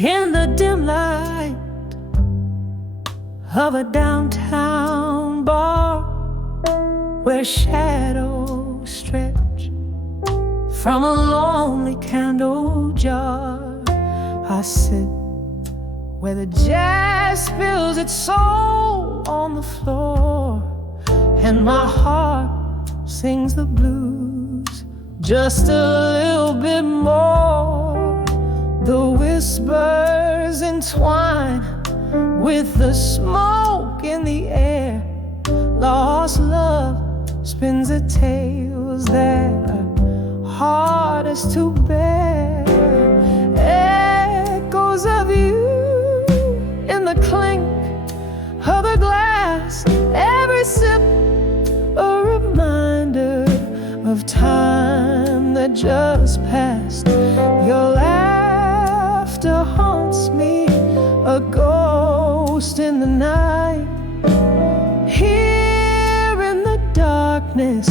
in the dim light of a downtown bar where shadows stretch from a lonely candle jar. I sit where the jazz spills its soul on the floor, and my heart sings the blues just a little bit more. The whispers entwine with the smoke in the air. Lost love spins the tales that are hardest to bear. Echoes of you in the clink of the glass, every sip a reminder of time that just passed. Your laughter haunts me, a ghost in the night. Here in the darkness,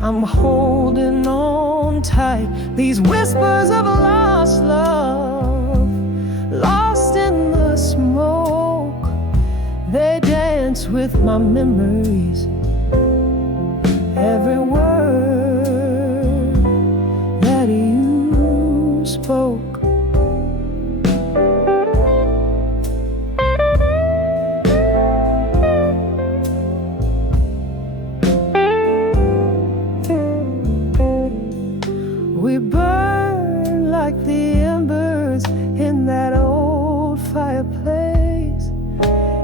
I'm holding on tight. These whispers of lost love, lost in the smoke, they dance with my memories. Every word that you spoke. We burn like the embers in that old fireplace.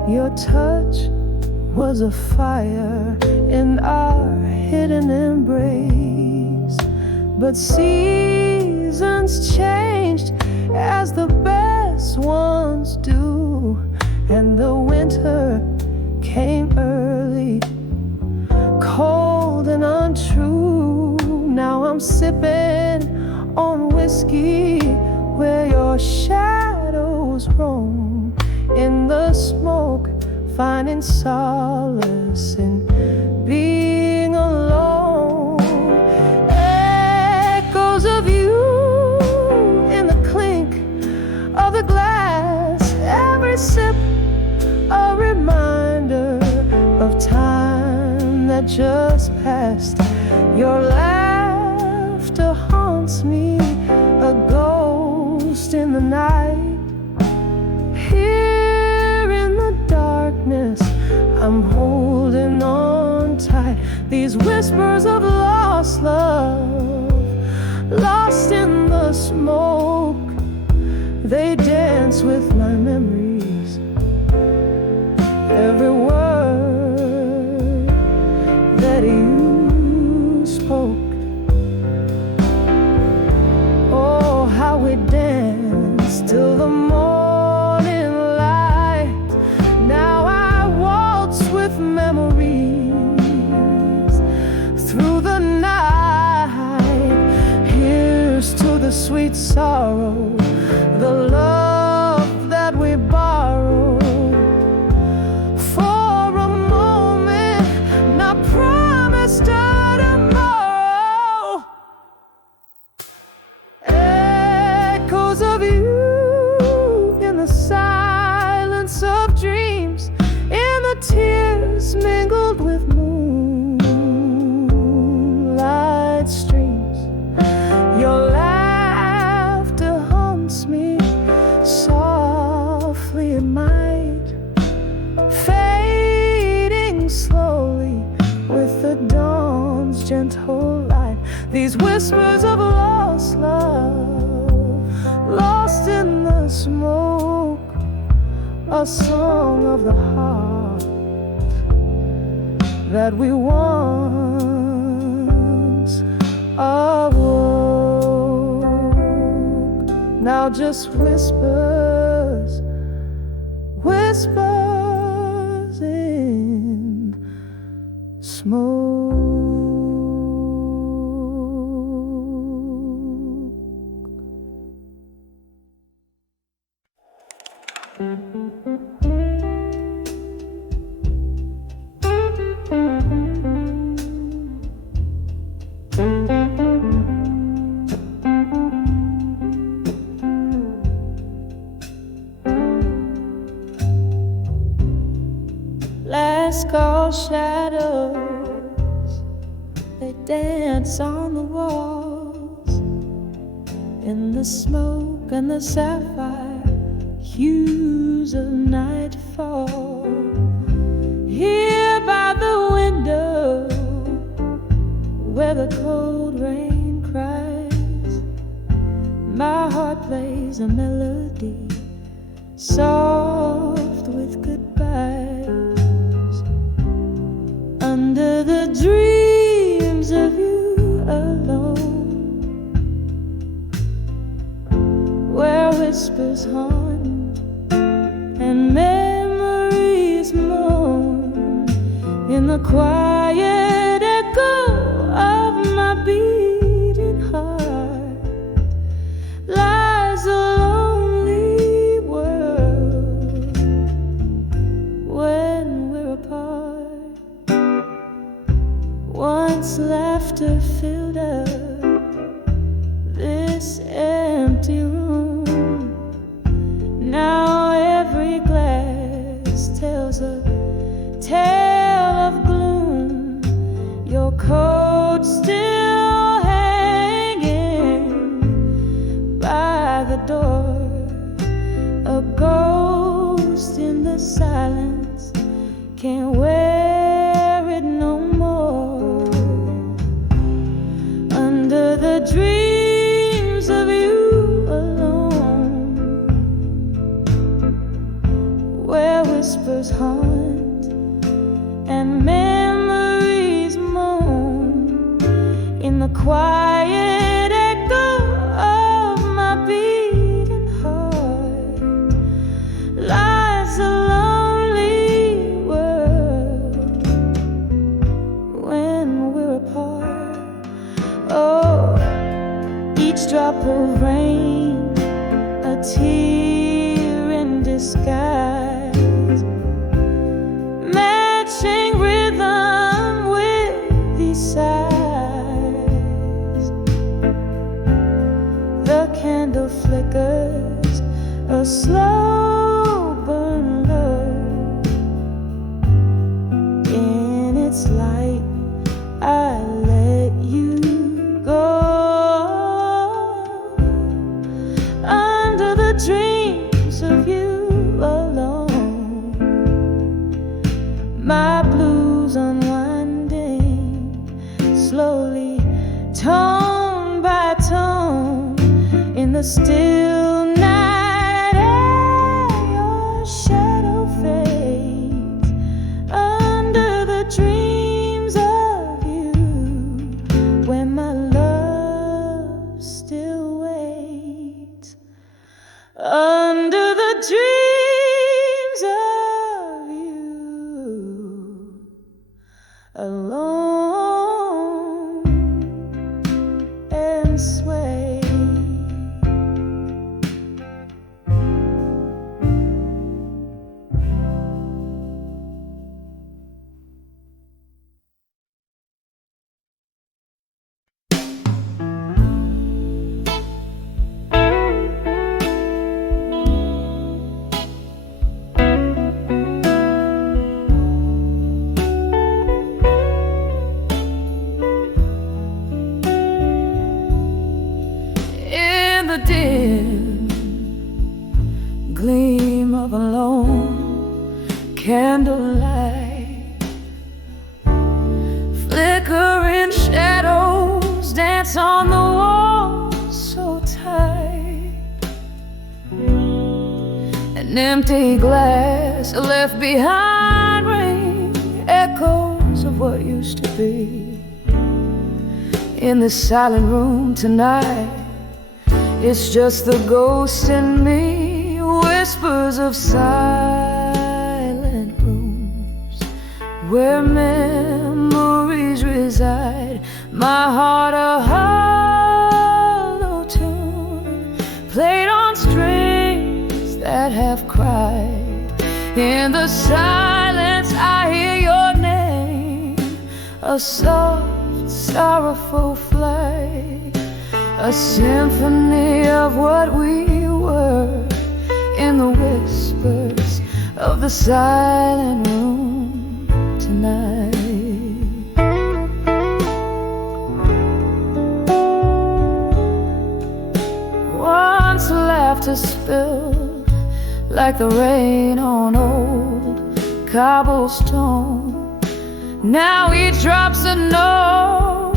Your touch was a fire in our hidden embrace. But seasons changed as the best ones do, and the winter came early, cold and untrue. Now I'm sipping on whiskey where your shadows roam, in the smoke finding solace in being alone. Echoes of you in the clink of the glass, every sip a reminder of time that just passed. Your laughter haunts me, a ghost in the night. Here in the darkness, I'm holding on tight. These whispers of lost love, lost in the smoke, they dance with my memories. Every word that you spoke. Oh, how we danced till the morning light. Now I waltz with memories through the night. Here's to the sweet sorrow, the love that we borrowed. For a moment, not promised a tomorrow. Echoes of you in the silence of dreams, in the tears mingled with moonlight streams. Your laughter haunts me softly at night, fading slowly with the dawn's gentle light. These whispers of lost love, lost in the smoke, a song of the heart that we once awoke. Now just whispers, whispers in smoke. called shadows. They dance on the walls in the smoke and the sapphire hues of nightfall. Here by the window where the cold rain cries, my heart plays a melody soft with goodbyes. Under the dreams of you alone, where whispers haunt and memories moan, in the quiet echo of my beating heart lies a lonely world when we're apart. Once laughter filled up this empty room, now every glass tells a tale of gloom. Your coat still hanging by the door, a ghost in the silence, can't wear it no more. Under the dreams of you alone, where whispers haunt and memories moan, in the quiet echo of my beating heart lies a lonely world when we're apart. Oh, each drop of rain, a tear in disguise, matching rhythm with these sighs. The candle flickers, a slow burn low. In its light, I let you go. Under the dreams of you alone, my blues unwinding slowly, tone by tone, in the still night air. Your shadow fades under the dreams of you, where my love still waits. Under the dreams of you alone and sway. In the dim gleam of a lone candlelight, flickering shadows dance on the walls so tight. An empty glass left behind ring echoes of what used to be. In this silent room tonight, it's just the ghost in me, whispers of silent rooms where memories reside. My heart a hollow tune, played on strings that have cried. In the silence I hear your name, a soft, sorrowful flight, a symphony of what we were, in the whispers of the silent room. feel like the rain on old cobblestone. Now each drop's a note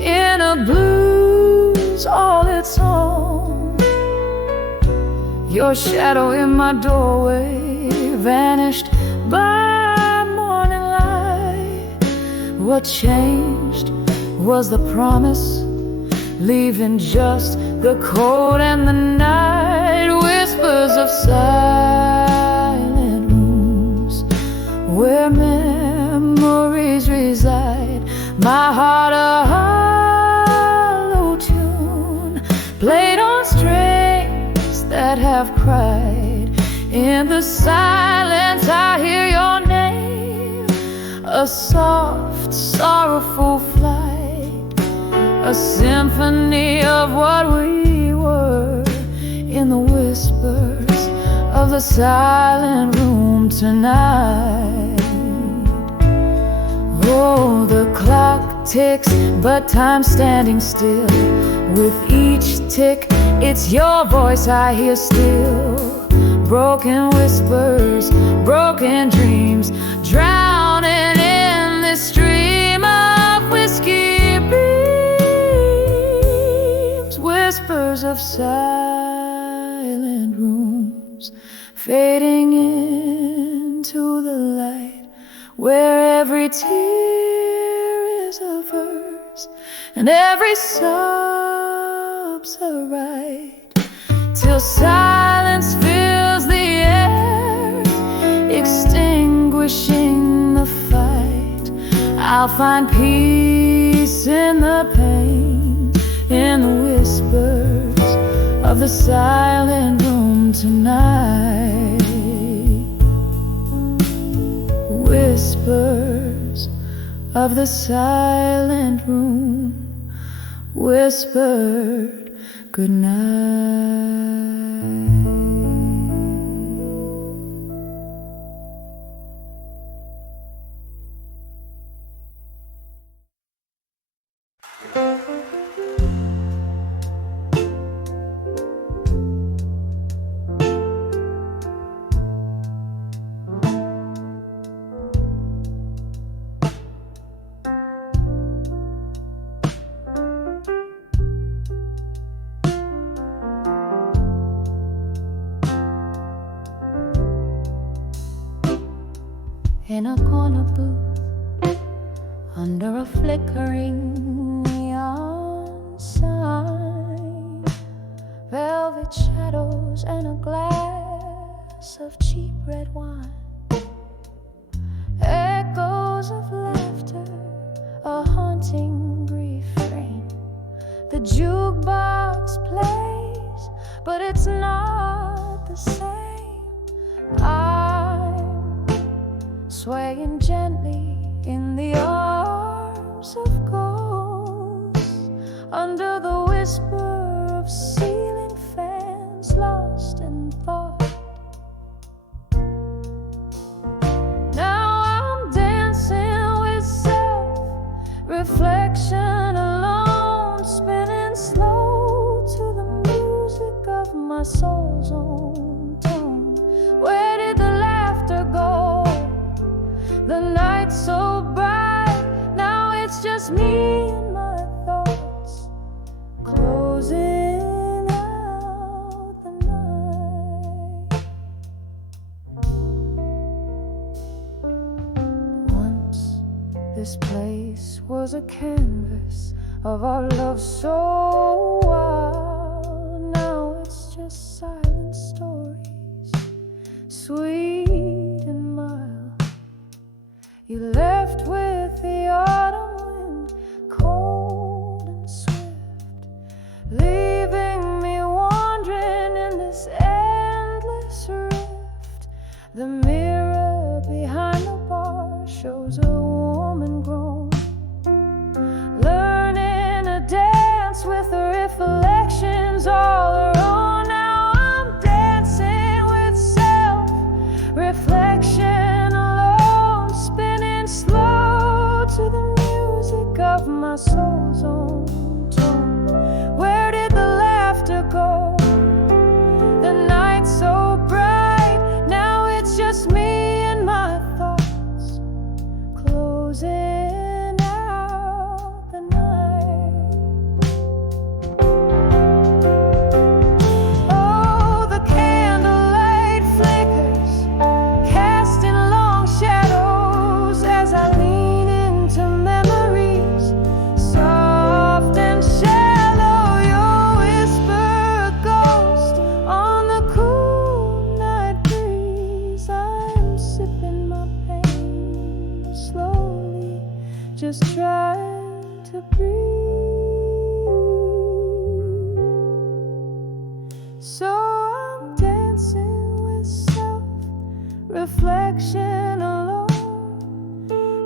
in a blues all its own. Your shadow in my doorway vanished by morning light. What changed was the promise, leaving just the cold and the night. Whispers of silent rooms where memories reside. My heart a hollow tune played on strings that have cried. In the silence I hear your name, a soft, sorrowful flight, a symphony of what we were. In the whispers of the silent room tonight. Oh, the clock ticks, but time's standing still. With each tick, it's your voice I hear still. Broken whispers, broken dreams, drowning in this stream of whiskey beams. Whispers of silent rooms fading into the light, where every tear is a verse and every sob's a right, till silence fills the air, extinguishing the fight. I'll find peace in the pain, in the whispers of the silent room tonight. Whispers of the silent room whispered good night. In a corner booth, under a flickering neon sign, velvet shadows and a glass of cheap red wine, echoes of laughter, a haunting refrain. The jukebox plays, but it's not the same. Swaying gently in the arms of ghosts, under the whisper of ceiling fans, lost in thought. Now I'm dancing with self-reflection alone, spinning slow to the music of my soul's own tone. Where did the laughter go? The night's so bright, now it's just me and my thoughts, closing out the night. Once this place was a canvas of our love so wild, now it's just silent stories, sweet and mild. You left with the autumn wind, cold and swift, leaving me wandering in this endless rift. The mirror behind the bar shows a woman grown, learning to dance with her reflections all her own. Now I'm dancing with self-reflection, slow just trying to breathe. So I'm dancing with self-reflection alone,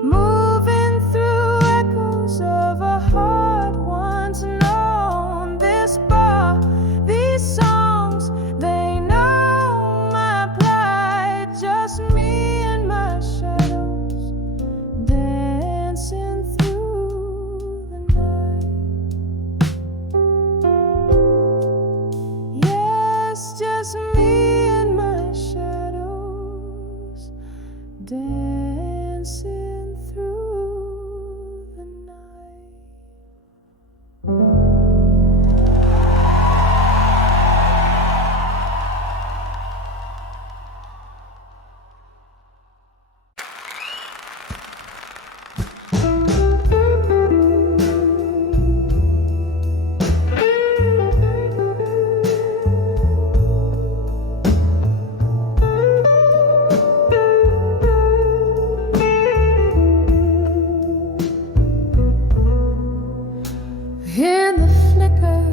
moving through echoes of a heart once known. This bar, these songs, they know my plight. Just me and my shadows dancing through the night. Yes, just me and my shadows dancing through the night. In the flicker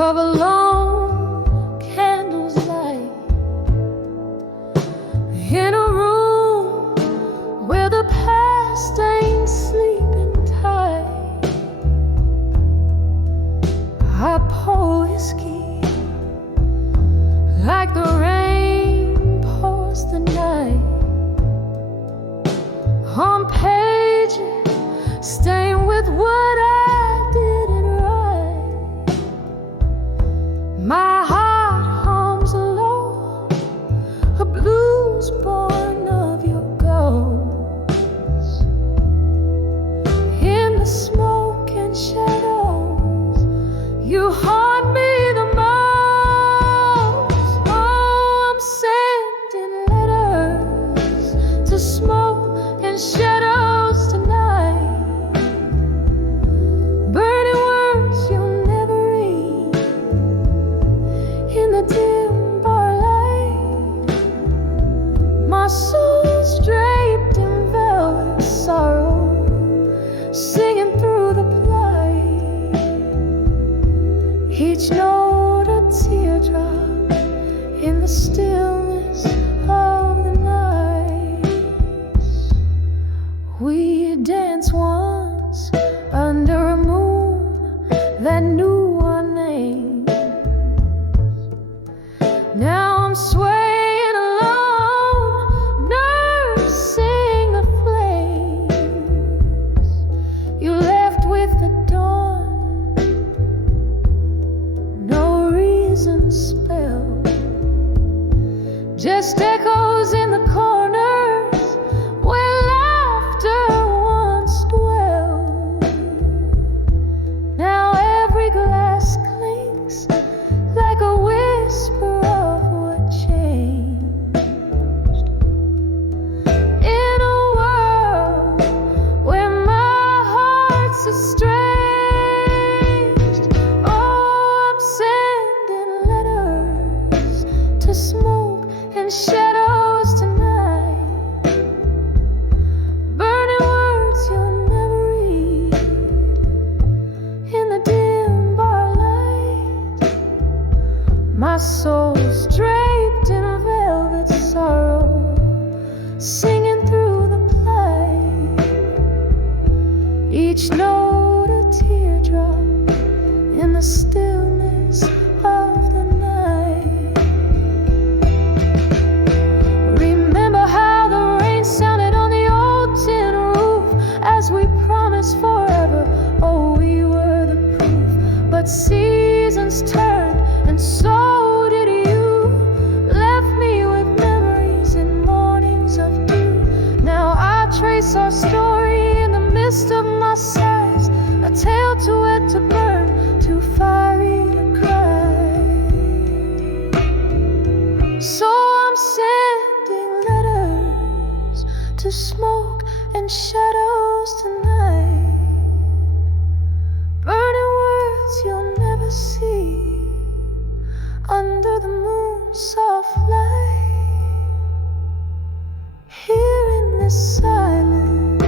of a lone candle's light, in a room where the past ain't sleeping tight, I pour whiskey like the rain pours the night on pages stained with what I didn't write. My heart hums low, a blues born of your ghosts. In the smoke and shadows, you haunt me the most. Oh, I'm sending letters to smoke and shadows tonight. Burning words you'll never read in the dim bar light. My soul's draped in velvet sorrow, singing through the plight. Each note a teardrop in the stillness of the night. We danced once under a moon that knew our names. Now I'm swaying alone, nursing the flames you left with the dawn. No reason spelled, just echoes in the corners where laughter once dwelled. Now every glass clinks like a whisper of what changed. In a world where my heart's estranged, oh, I'm sending letters to smoke and shadows tonight. Burning words you'll never read in the dim bar light. My soul's draped in velvet sorrow, singing through the plight. Each note a teardrop in the stillness of the night. Remember how the rain sounded on the old tin roof as we promised forever. Oh, we were the proof. But seasons turned, and so did you. Left me with memories and mornings of dew. Now I trace our story in the midst of my sighs, a tale too wet to burn, too fiery to cry. So I'm sending letters to smoke and shadows tonight. Burning words you'll never see under the moon's soft light. Here in this silence,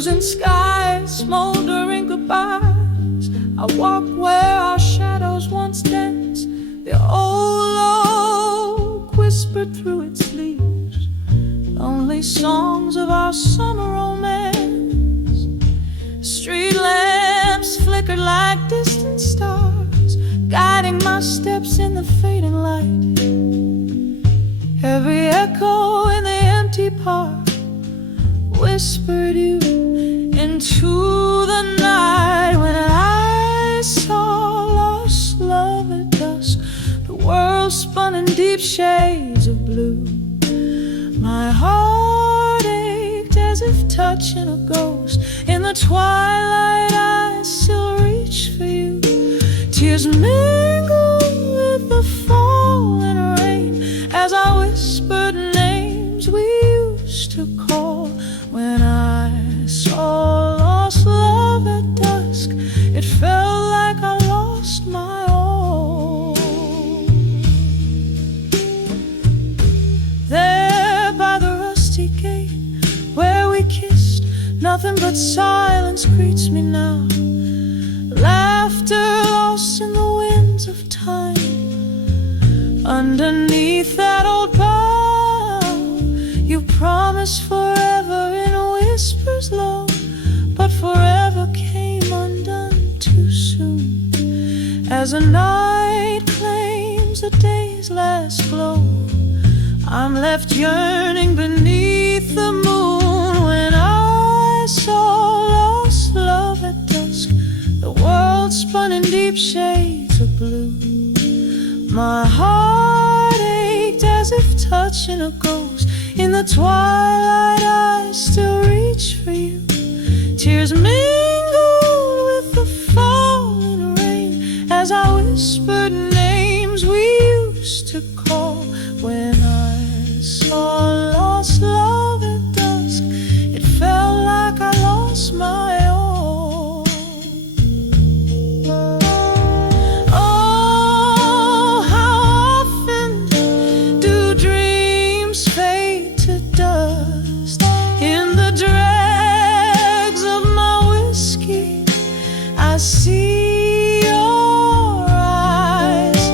losing skies, smoldering goodbyes. I walk where our shadows once danced. The old oak whispered through its leaves lonely songs of our summer romance. Street lamps flickered like distant stars, guiding my steps in the fading light. Every echo in the empty park whispered you into the night. When I saw lost love at dusk, the world spun in deep shades of blue. My heart ached as if touching a ghost. In the twilight I still reach for you. Tears mingled with the falling rain as I whispered names we used to call. When I saw lost love at dusk, it felt like I lost my all. There by the rusty gate where we kissed, nothing but silence greets me now. Laughter lost in the winds of time. Underneath that old bough, you promised forever in whispers low, but forever came undone too soon. As a night claims a day's last glow, I'm left yearning beneath the moon. When I saw lost love at dusk, the world spun in deep shades of blue. My heart ached as if touching a ghost. In the twilight I still reach for you. Tears mingled with the falling rain as I whispered names we used to call. When I saw lost love at dusk, it felt like I lost my all. Oh, how often do dreams fade to dust? In the dregs of my whiskey I see your eyes,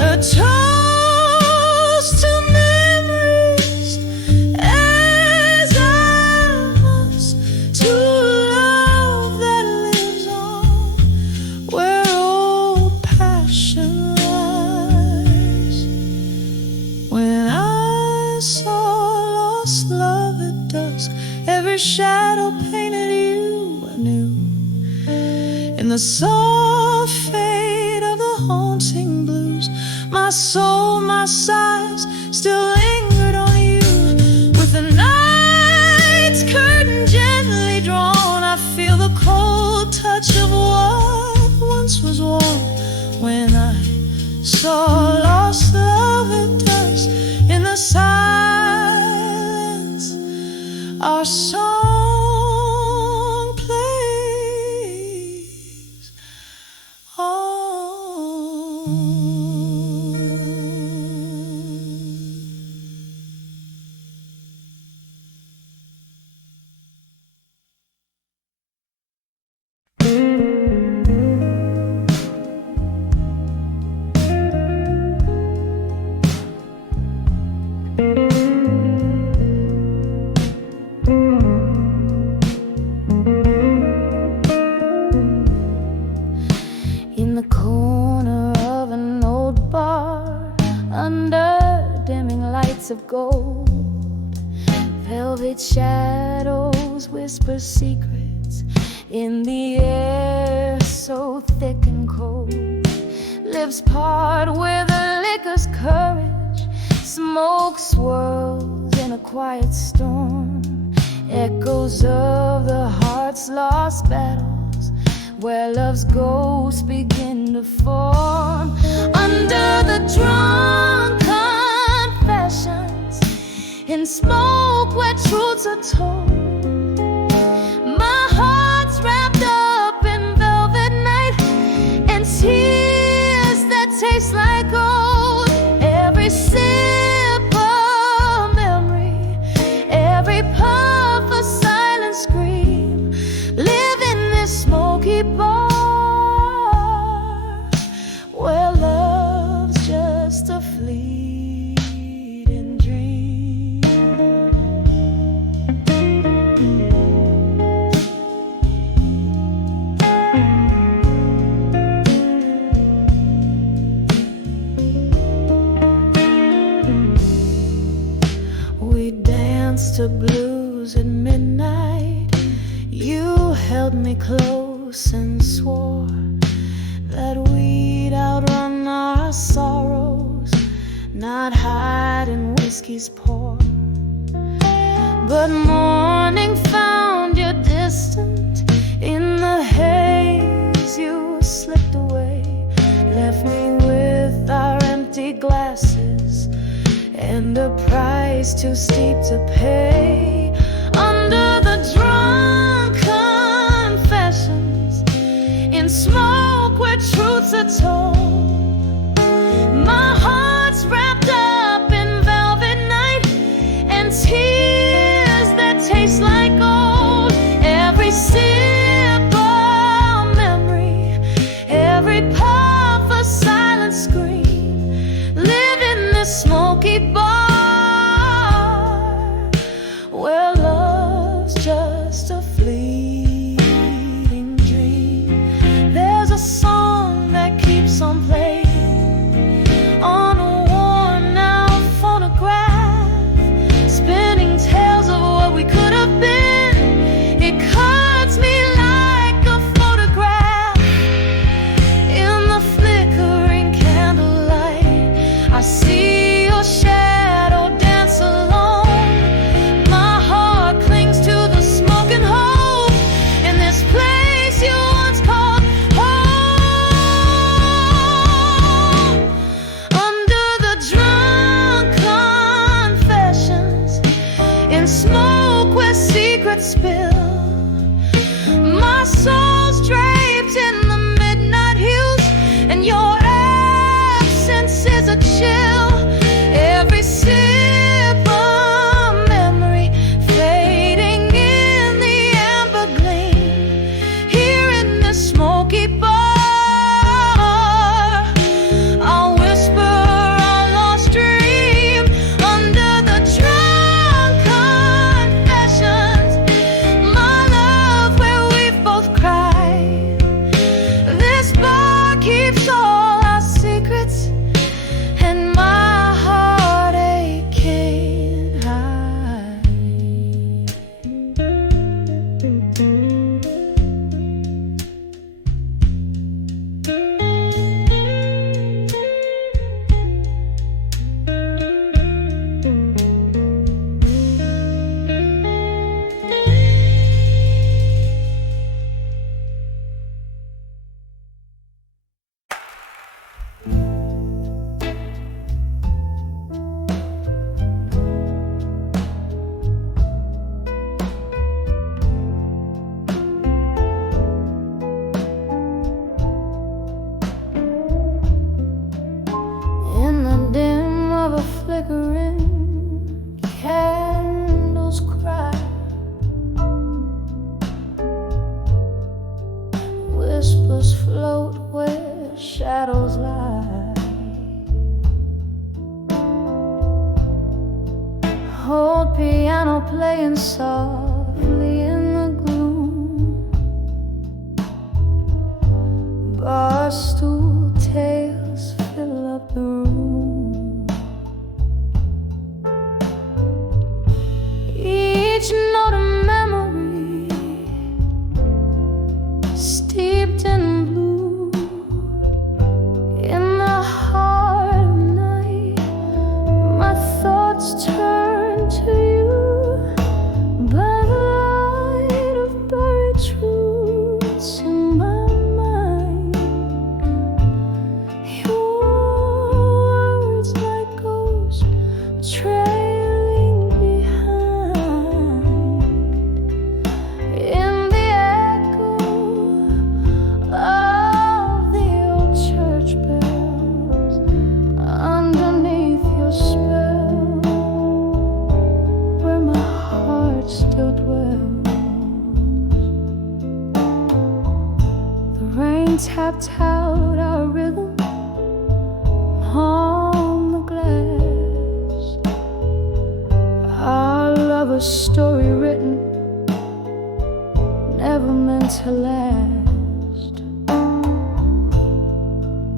a toast to memories as I must, to love that lives on where old passion lies. When I saw lost love at dusk, every shadow painted you anew. In the soft fade of the haunting blues, my soul, my sighs still lingered on you. With the night's curtain gently drawn, I feel the cold touch of what once was warm. When I saw lost love at dusk, in the silence our song plays on. In the corner of an old bar, under dimming lights of gold, velvet shadows whisper secrets in the air so thick and cold. Lips part with a liquor's courage, smoke swirls in a quiet storm. Echoes of the heart's lost battles, where love's ghosts begin to form. Under the drunk confessions, in smoke where truths are told, my heart's wrapped up in velvet night and tears that taste like gold. Every sip of memory, every puff a silent scream, to blues at midnight. You held me close and swore that we'd outrun our sorrows, not hide in whiskey's pour. But morning found you distant. In the haze you slipped away, left me with our empty glasses and a price too steep to pay. Under the drunk confessions, in smoke where truths are told, my heart's wrapped up in velvet night and tears that taste like gold. Every sip of memory, every puff a silent scream, live in this smoky bar where love's just a fleeting dream. There's a song that keeps on playing on a worn out phonograph, spinning tales of what we could have been. It cuts me like a photograph in the flickering candlelight. I see your shadow dance alone. My heart clings to the smoke and hope in this place you once called home. Under the drunk confessions, in smoke where secrets spill, my soul's draped in the midnight hues, and your absence is a chill. Every sip of memory fading in the amber gleam, here in this smoky bar. I'll whisper our lost dream under the drunk confessions, my love where we've both cried. This bar keeps all our secrets and my heartache can't hide. In the dim of a flickering candle's cry, whispers float where shadows lie. Old piano playing softly in the gloom, bar stool tales fill up the room. Each note a memory steeped in blue. In the heart of night, my thoughts turn to you. By the light of buried truths in my mind, your words like ghosts trailing behind. In the echo of the old church bells, underneath your spell, where my heart still dwells. The rain tapped out our rhythm on the glass, our lover's story written, never meant to last.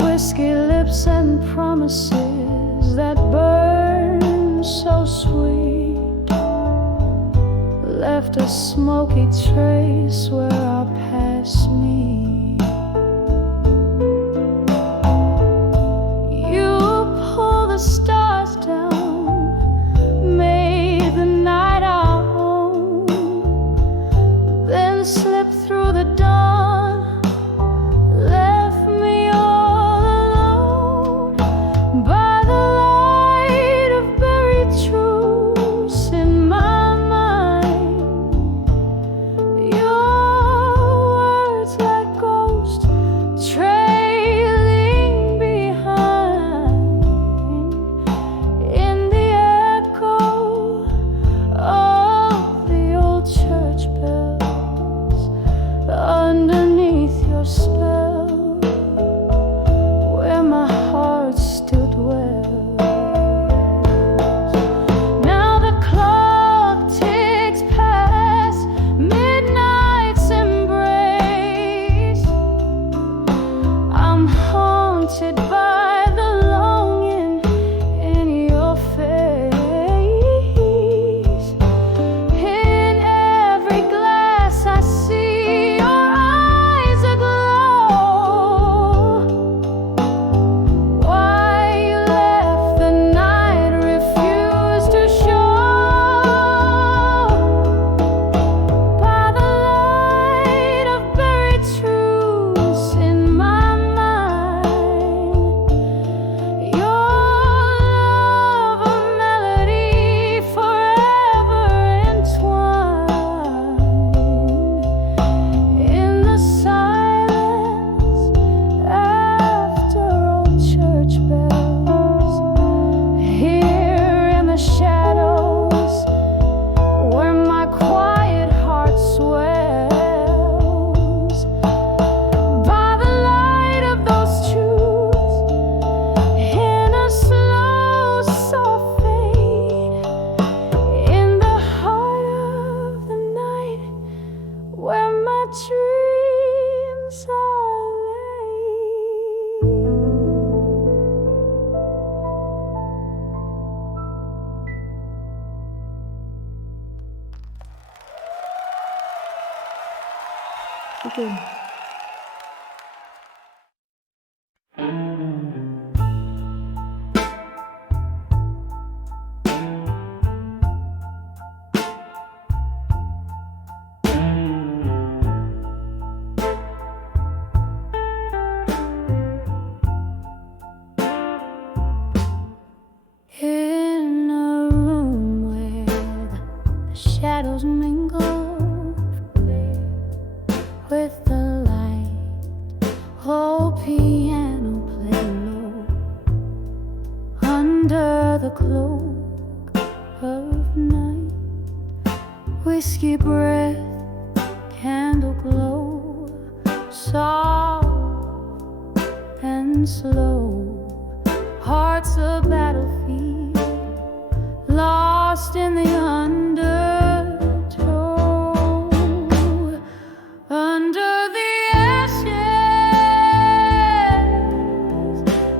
Whiskey lips and promises that burn so sweet, left a smoky trace where our past meet. You pull the stars down, made the night our home, then slipped through the dawn, left me all alone by the light of buried truths in my mind. Your words like ghosts trailing behind in the echo of the old church bells underneath your spell, where my heart still dwells. Now the clock ticks past midnight's embrace. I'm haunted by the longing in your face. In every glass I see your eyes aglow. Why you left the night refused to show. By the light of buried truths in my mind, your love a melody forever entwined in the silence after old church bells. Here in the shadows where my quiet heart swells, by the light of those truths in a slow soft fade, in the heart of the night where my dreams are laid. Okay. In a room where the shadows mingle with the light, old piano play low under the cloak of night. Whiskey breath, candle glow, soft and slow. Heart's a battlefield, lost in the undertow. Under the ashes,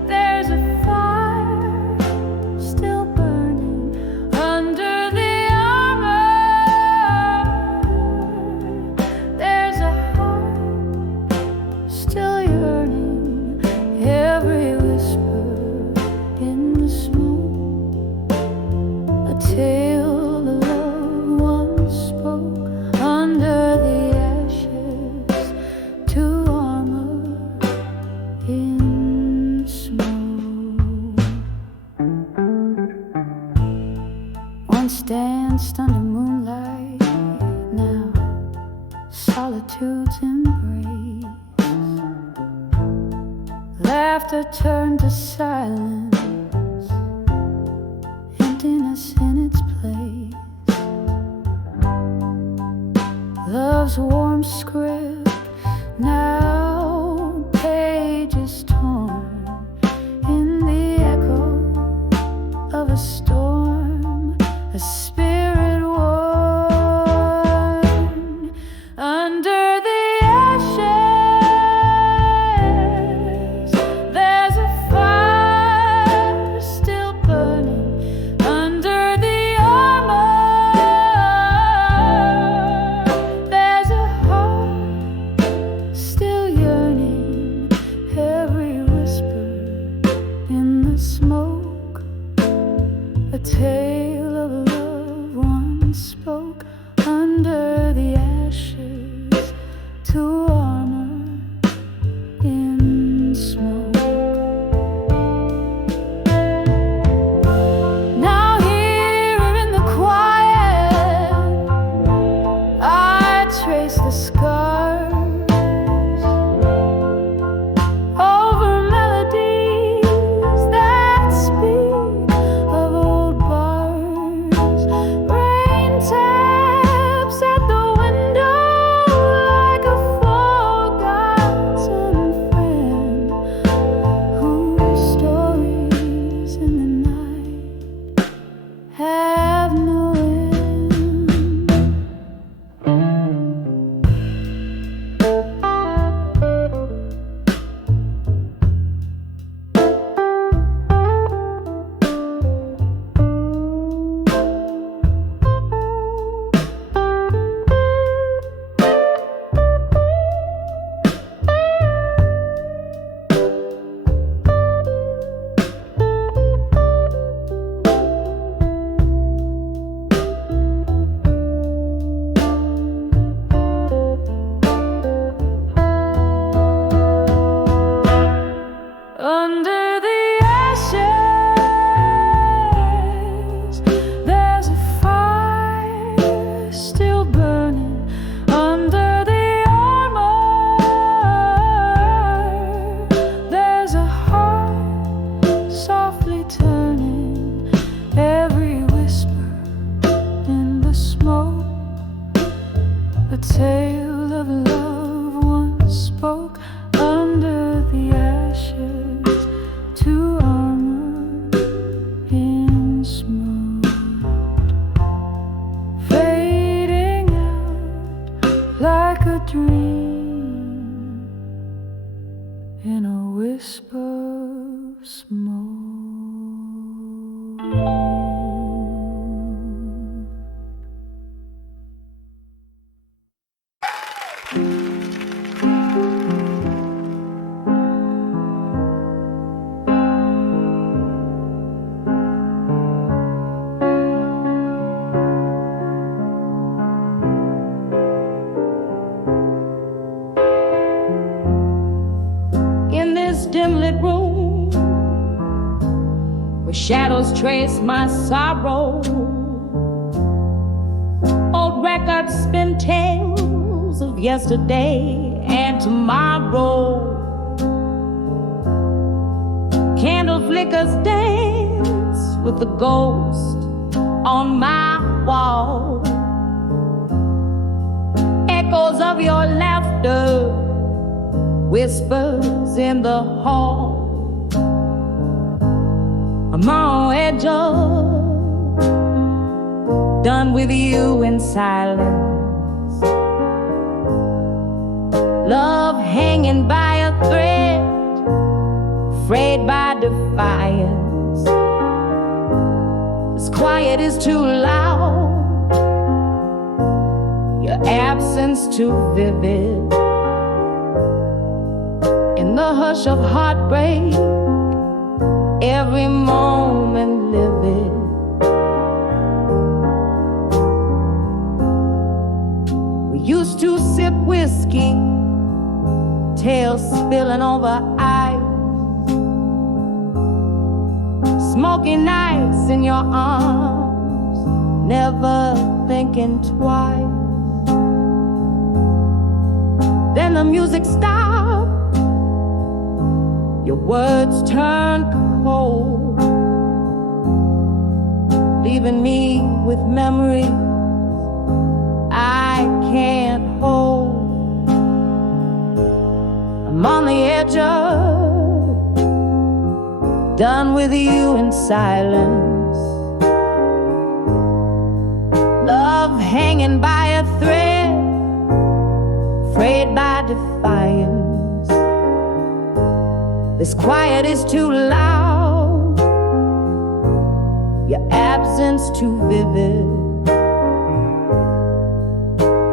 there's a fire still burning. Under the armor, there's a heart still yearning. Every whisper in the smoke, a tale the loved ones spoke. Under the ashes, to armor in smoke. Once danced under moonlight, now solitude's embrace. Laughter turned to silence, emptiness in its place. Love's warm script, now pages torn in the echo of a storm, a spirit worn. Under the ashes, there's a fire still burning. Under the armor, whisper of smoke. Dim-lit room where shadows trace my sorrow. Old records spin tales of yesterday and tomorrow. Candle flickers dance with the ghost on my wall. Echoes of your laughter, whispers in the hall. I'm on edge of, done with you in silence. Love hanging by a thread, afraid by defiance. This quiet is too loud, your absence too vivid. In the hush of heartbreak, every moment livid. We used to sip whiskey, tails spilling over ice. Smoky nights in your arms, never thinking twice. Then the music stopped, your words turned cold, leaving me with memories I can't hold. I'm on the edge of, done with you in silence. Love hanging by a thread, afraid by defiance. This quiet is too loud, your absence too vivid.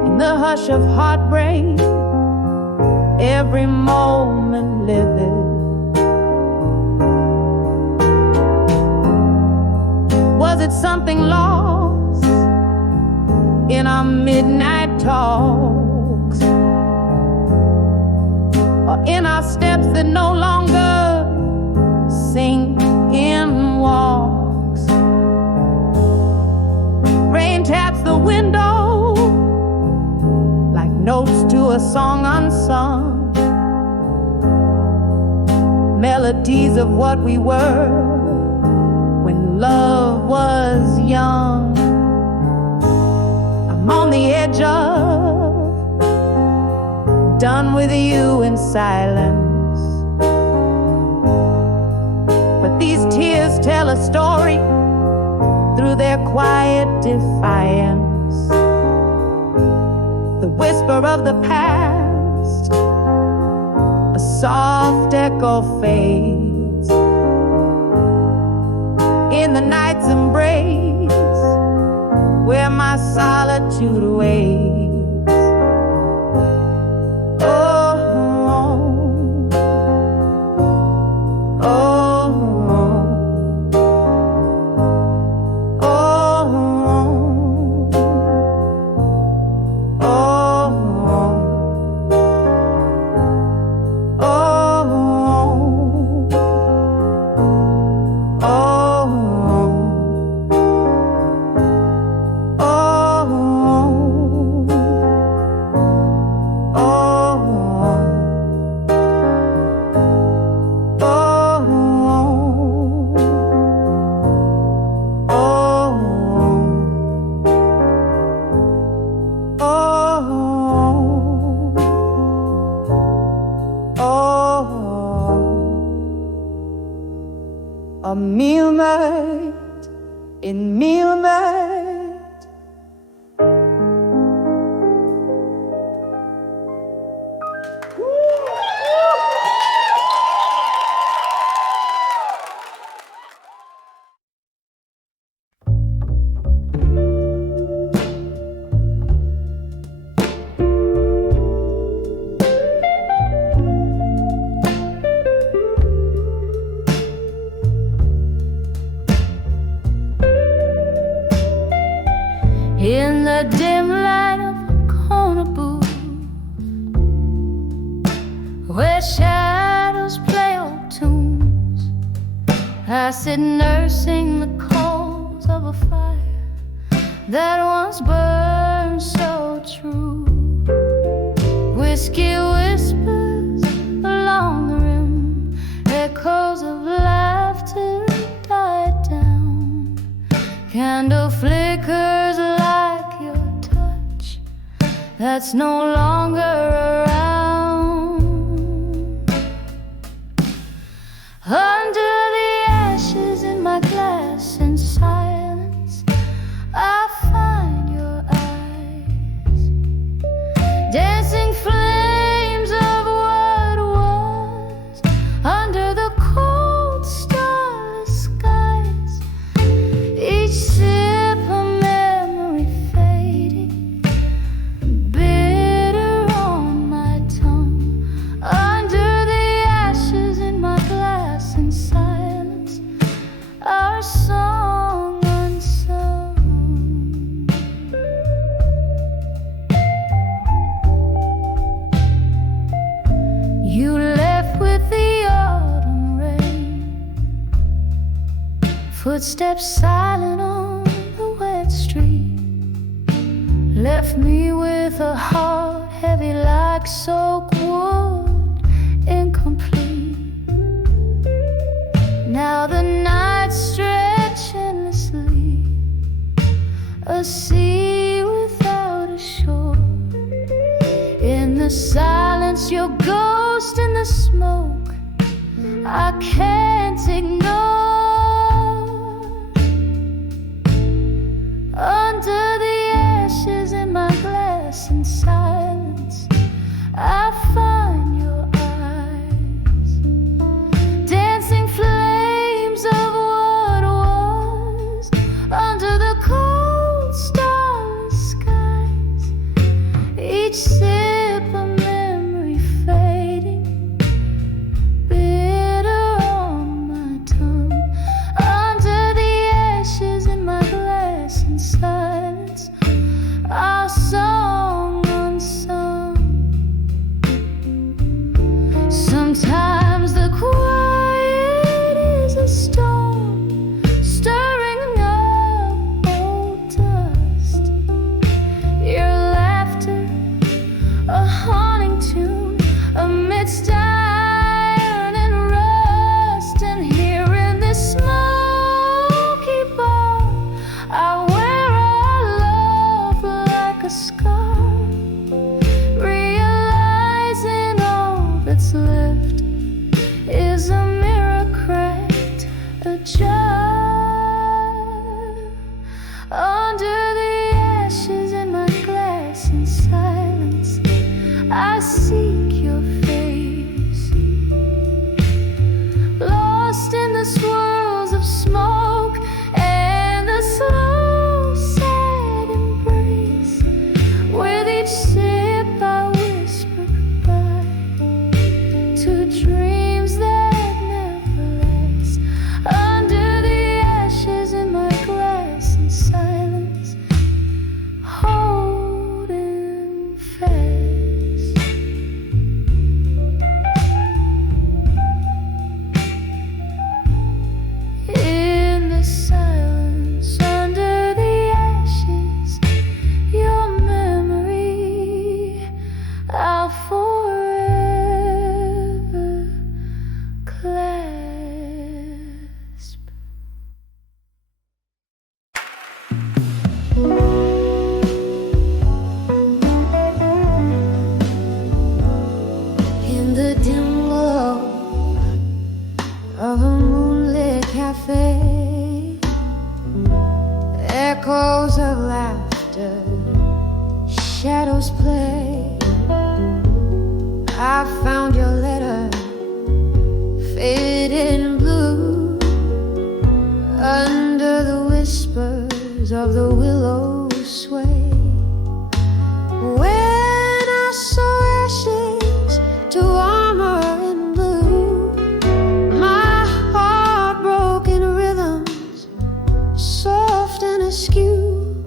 In the hush of heartbreak, every moment livid. Was it something lost in our midnight talks, or in our steps that no longer sink in walks? Rain taps the window like notes to a song unsung, melodies of what we were when love was young. I'm on the edge of, done with you in silence. But these tears tell a story through their quiet defiance. The whisper of the past, a soft echo fades in the night's embrace where my solitude waits. A midnight in midnight. I sit nursing the coals of a fire that once burned so true. Whiskey whispers along the rim, echoes of laughter died down. Candle flickers like your touch that's no longer around. Under the ashes in my glass in silence, I find your eyes, dancing flames of what was under the cold starless skies. Each sip a memory fading, bitter on my tongue. Under the ashes in my glass in silence, our song unsung. You left with the autumn rain, footsteps silent on the wet street. Left me with a heart heavy like soaked wood, incomplete. Now the nights stretch endlessly, a sea without a shore. In the silence, your ghost in the smoke, I can't ignore. Under the ashes in my glass in silence, I find your eyes, dancing flames of what was under the cold starless skies. Each sip a memory fading, bitter on my tongue. Under the ashes in my glass in silence, our song unsung. Sometimes the quiet is a storm, stirring up old dust. Your laughter, a haunting tune amidst iron and rust. And here in this smoky bar, I wear our love like a scar, realizing all that's left is a mirror cracked ajar. Under the ashes in my glass in silence, I seek your face, lost in the swirls of smoke and the slow, sad embrace. With each sip I whisper goodbye to dreams that never last. Under the ashes in my glass in silence, holding fast. In the silence, under the ashes, your memory I'll forever clasp. In the dim glow of a moonlit cafe, echoes of laughter, shadows play. I found your letter, faded in blue, under the whispers of the willows sway. When I saw ashes to armor in blue, my heart broke in rhythms, soft and askew.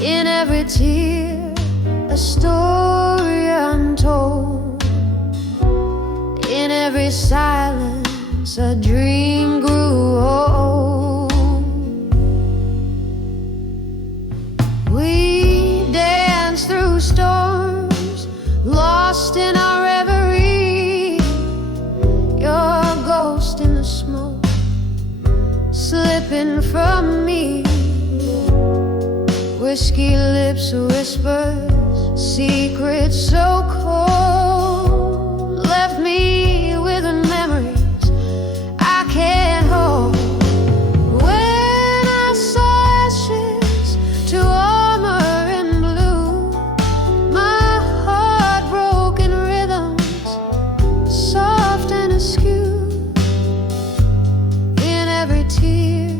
In every tear, a story untold. In every silence, a dream grew old. We danced through storms, lost in our reverie. Your ghost in the smoke, slipping from me. Whiskey lips whispers, secrets so cold, left me with memories I can't hold. When I saw ashes to armor in blue, my heart broke in rhythms soft and askew. In every tear,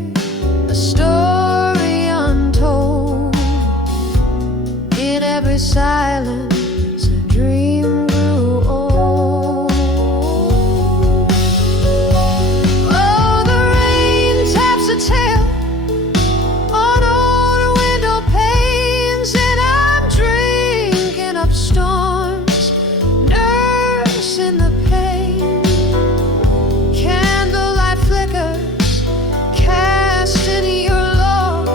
a story untold. In every silence, a dream grew old. Oh, the rain taps a tale on old window panes, and I'm drinking up storms, nursing the pain. Candlelight flickers, casting your love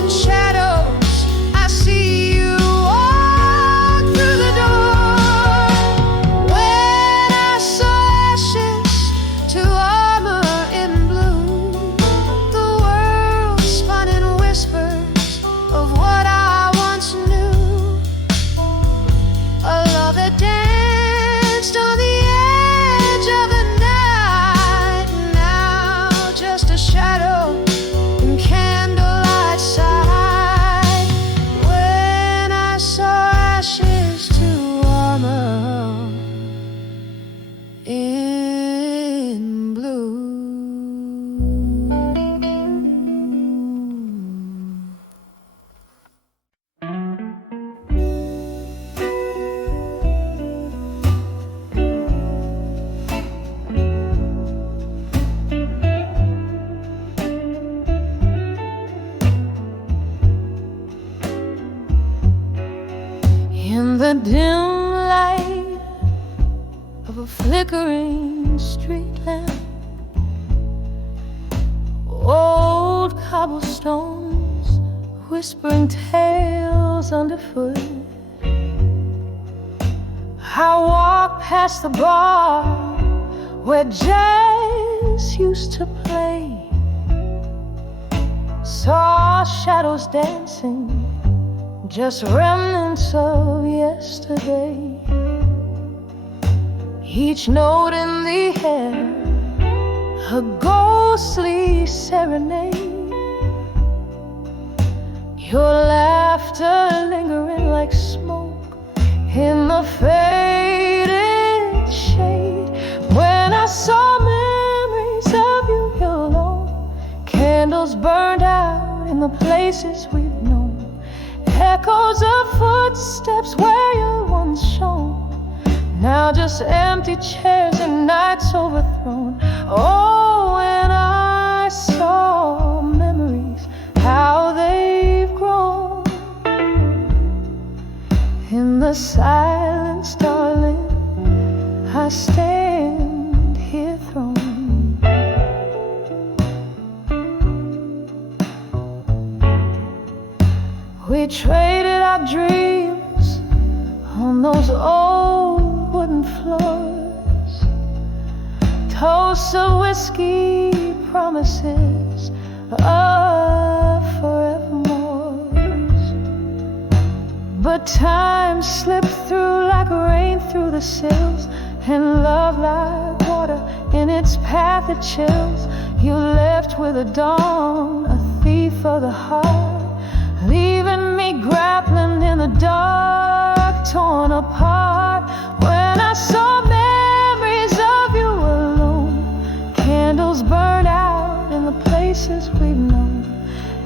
in shadows. I see you walk through the door. When I saw ashes to armor in blue, the world spun in whispers of what I once knew. A love that danced on the edge of the night, now just a shadow in candlelight side. When I saw ashes to armor in blue. In the dim light of a flickering street lamp, old cobblestones whispering tales underfoot, I walk past the bar where jazz used to play, saw shadows dancing, just remnants of yesterday. Each note in the air, a ghostly serenade. Your laughter lingering like smoke in the faded shade. When I saw memories of you alone, candles burned out in the places we've known. Echoes of footsteps where you once shone, now just empty chairs and nights overthrown. Oh, when I saw memories, how they've grown. In the silence, darling, I stand here thrown. We traded our dreams on those old wooden floors, toasts of whiskey, promises of forevermores. But time slipped through like rain through the sills, and love like water in its path it chills. You left with a dawn, a thief of the heart, leaving me grappling in the dark, torn apart. When I saw memories of you alone, candles burned out in the places we've known.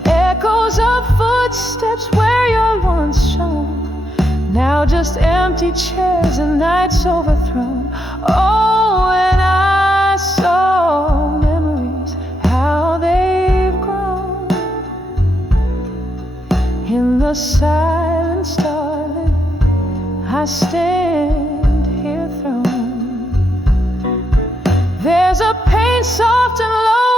Echoes of footsteps where you're once shone, now just empty chairs and nights overthrown. Oh, when I saw memories, how they've grown. In the silence, darling, I stand here thrown. There's a pain soft and low,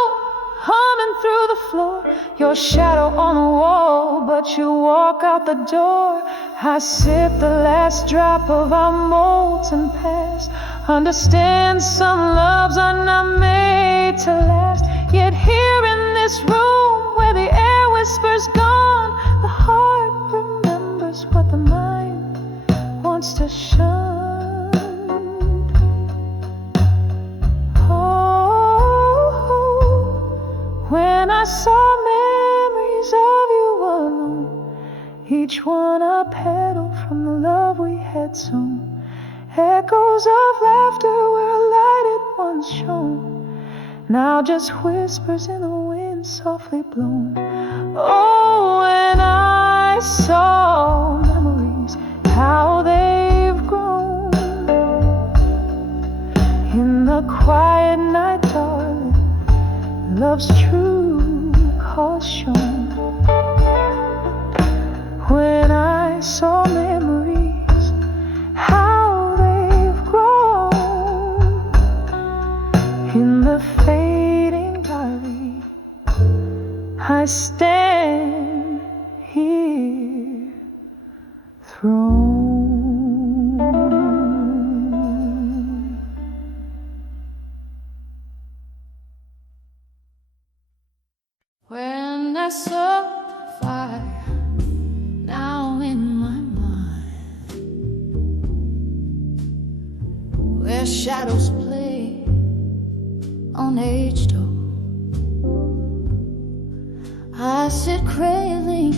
humming through the floor. Your shadow on the wall, but you walk out the door. I sip the last drop of our molten past. Understand some loves are not made to last. Yet here in this room where the air whispers gone, the heart remembers what the mind wants to shun. Oh, when I saw memories of you alone, each one a petal from the love we had sown. Echoes of laughter where a light had once shone, now just whispers in the wind softly blown. Oh, when I saw memories, how they've grown. In the quiet night, darling, love's true cause shown. When I saw memories, how they've grown. In the fading darkly, I stand here thrown. When I saw the fire now in my mind, where shadows play on aged oak, I sit cradling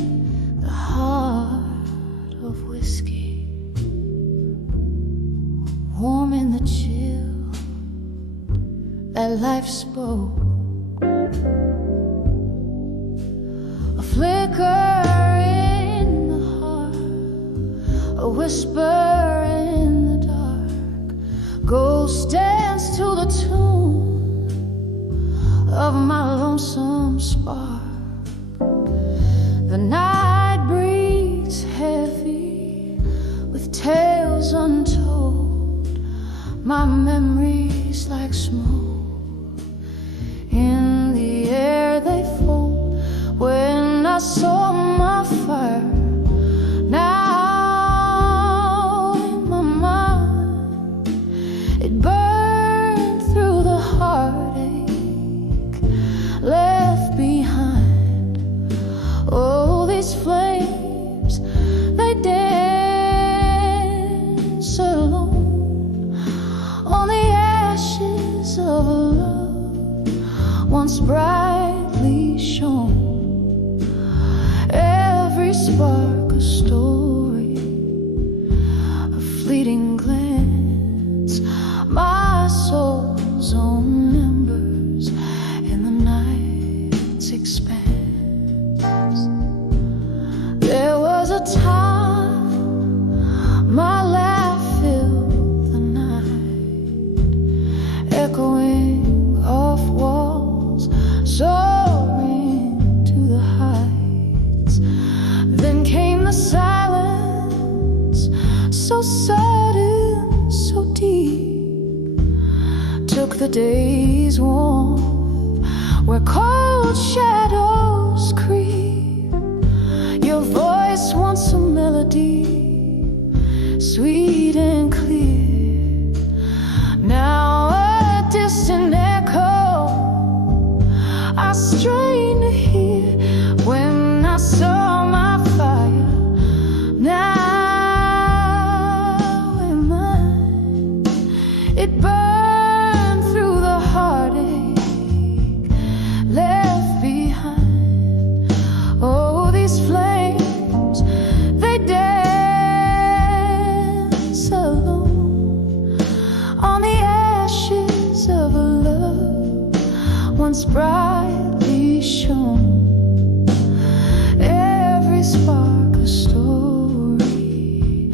the heart of whiskey, warm in the chill that life spoke. A flicker in the heart, a whisper in the dark, ghost dance to the tune of my lonesome spark. The night breathes heavy with tales untold, my memories like smoke. In the air they fold. When I saw my fire now in my mind, it burned through the heartache left behind. Oh, these flames, they dance alone on the ashes of a love once brightly shone. Every spark a story, a fleeting glance, my soul's own embers in the night's expanse. There was a time my laugh filled the night, echoing off walls, soaring to the heights. Then came the silence, so sudden, so deep, took the day's warmth where cold shadows creep. Your voice once a melody, sweet and clear, now a distant echo I strain to hear. When I saw my fire now in mine, it burned through the heartache left behind. Oh, these flames, they dance alone on the ashes of a love once brightly shone. Every spark a story,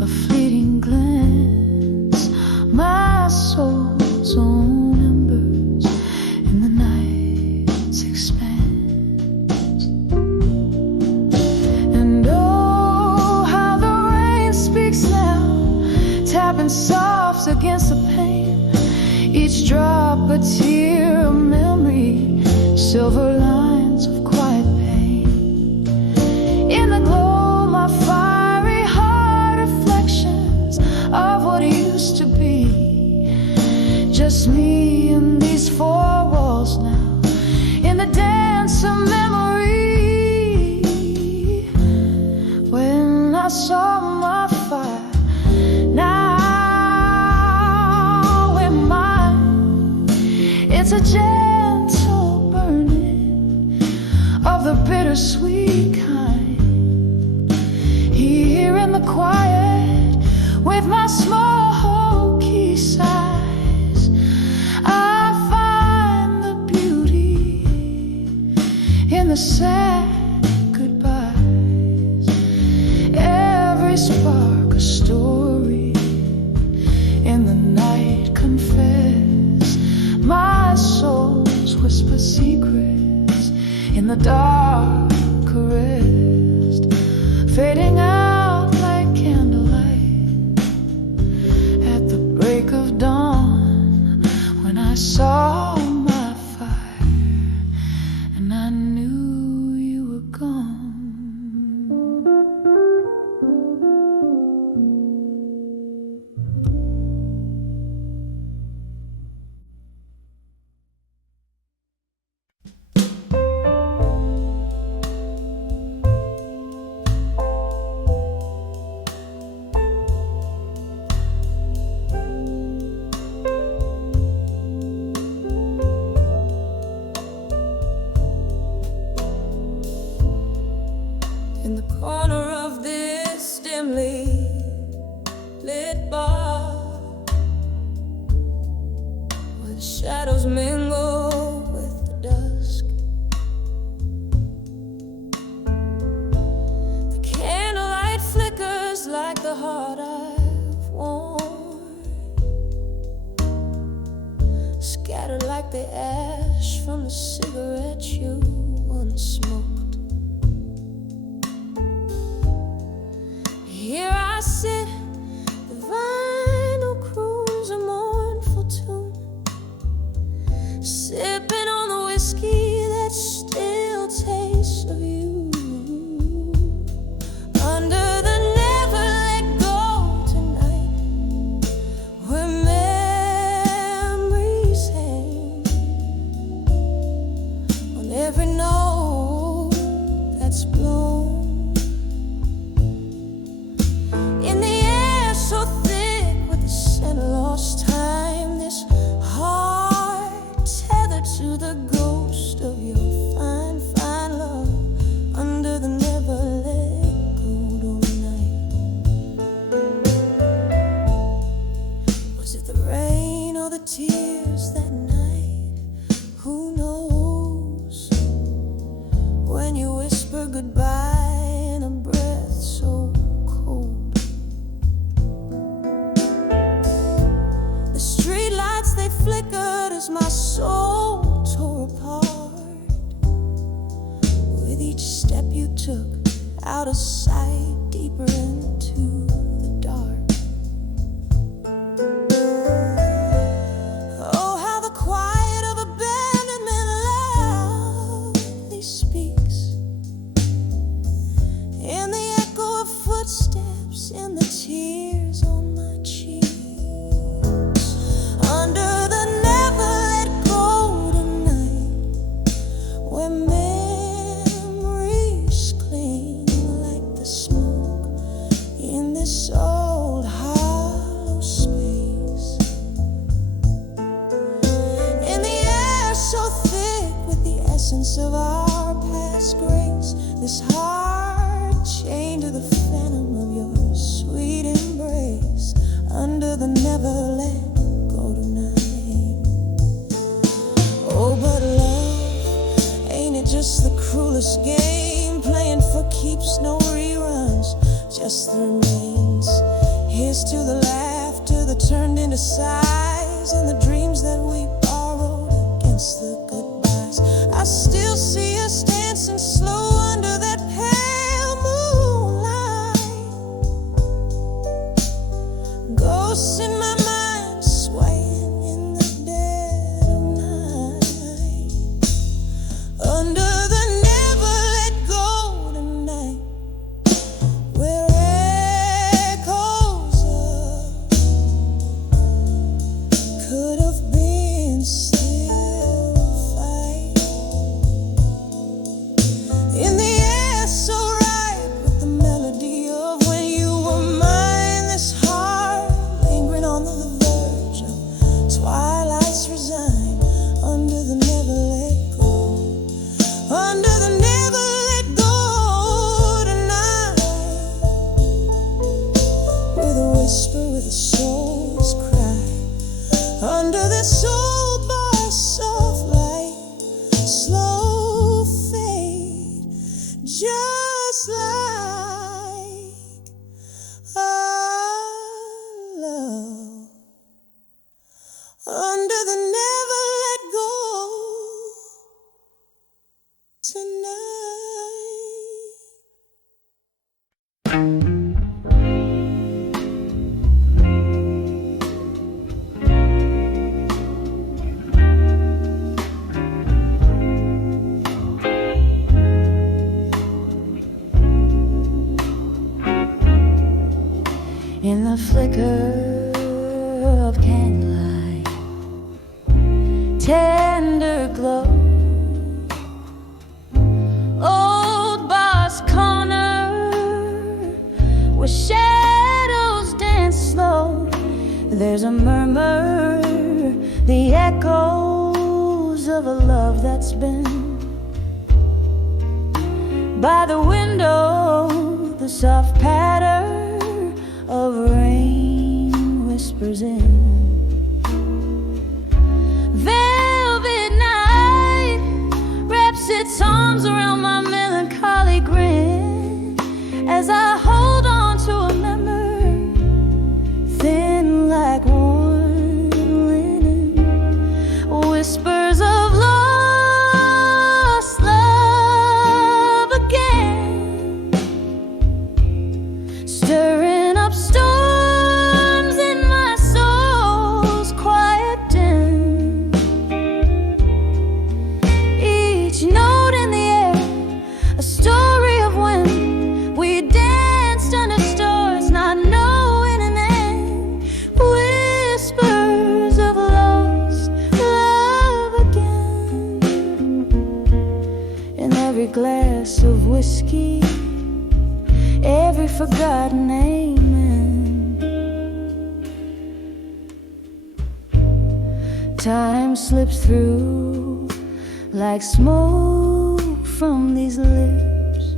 a fleeting glance, my soul's own embers in the night's expanse. And oh, how the rain speaks now, tapping soft against the pane, each drop a tear, a memory, silver lines of quiet pain. In the glow, my fiery heart, reflections of what used to be. Just me and these four walls now, in the dance of memory. When I saw my fire, now we're mine. It's a gentle burning of the bittersweet kind. Here in the quiet, with my smoky sighs, I find the beauty in the sad goodbyes. Every spark a story in the night, confess. My soul's whisper secrets in the dark, caressed, fading out like candlelight at the break of dawn. When I saw my fire and I knew you were gone. In the corner of this dimly lit bar, where the shadows mingle with the dusk, the candlelight flickers like the heart I've worn, scattered like the ash from the cigarette you once smoked. Here I sit, the vinyl croons a mournful tune, sipping on the whiskey that still tastes of you. Under the never let go tonight, where memories hang on every note that's blown. Lost time, this heart tethered to the ghost of your fine, fine love. Under the never let go tonight. Was it the rain or the tears that night? Who knows? When you whisper goodbye in a breath so cold. They flickered as my soul tore apart. With each step you took, out of sight, deeper into the dark. Oh, how the quiet of abandonment loudly speaks, in the echo of footsteps, in the tears on my cheeks. Under the never let go tonight, where memories cling like the smoke in this old hollow space. In the air so thick with the essence of our past grace, this heart chained to the phantom of your sweet embrace. Under the never let. Oh, but love, ain't it just the cruelest game, playing for keeps, no reruns, just the remains. Here's to the laughter that turned into sighs, and the dreams that we borrowed against the goodbyes. I still see us dancing slow under that pale moonlight. Ghosts in my mind swaying in the dead tender glow. Old Boss Corner, where shadows dance slow. There's a murmur, the echoes of a love that's been. By the window, the soft patter of rain whispers in. Velvet night wraps its arms around my melancholy grin as I hold on to a memory thin like worn linen. Whispers of lost love again, stirring up storms in my soul's quiet den. Each note in the air, a story of when we danced under stars, not knowing an end. Whispers of lost love again. In every glass of whiskey, every forgotten amen. Time slips through like smoke from these lips.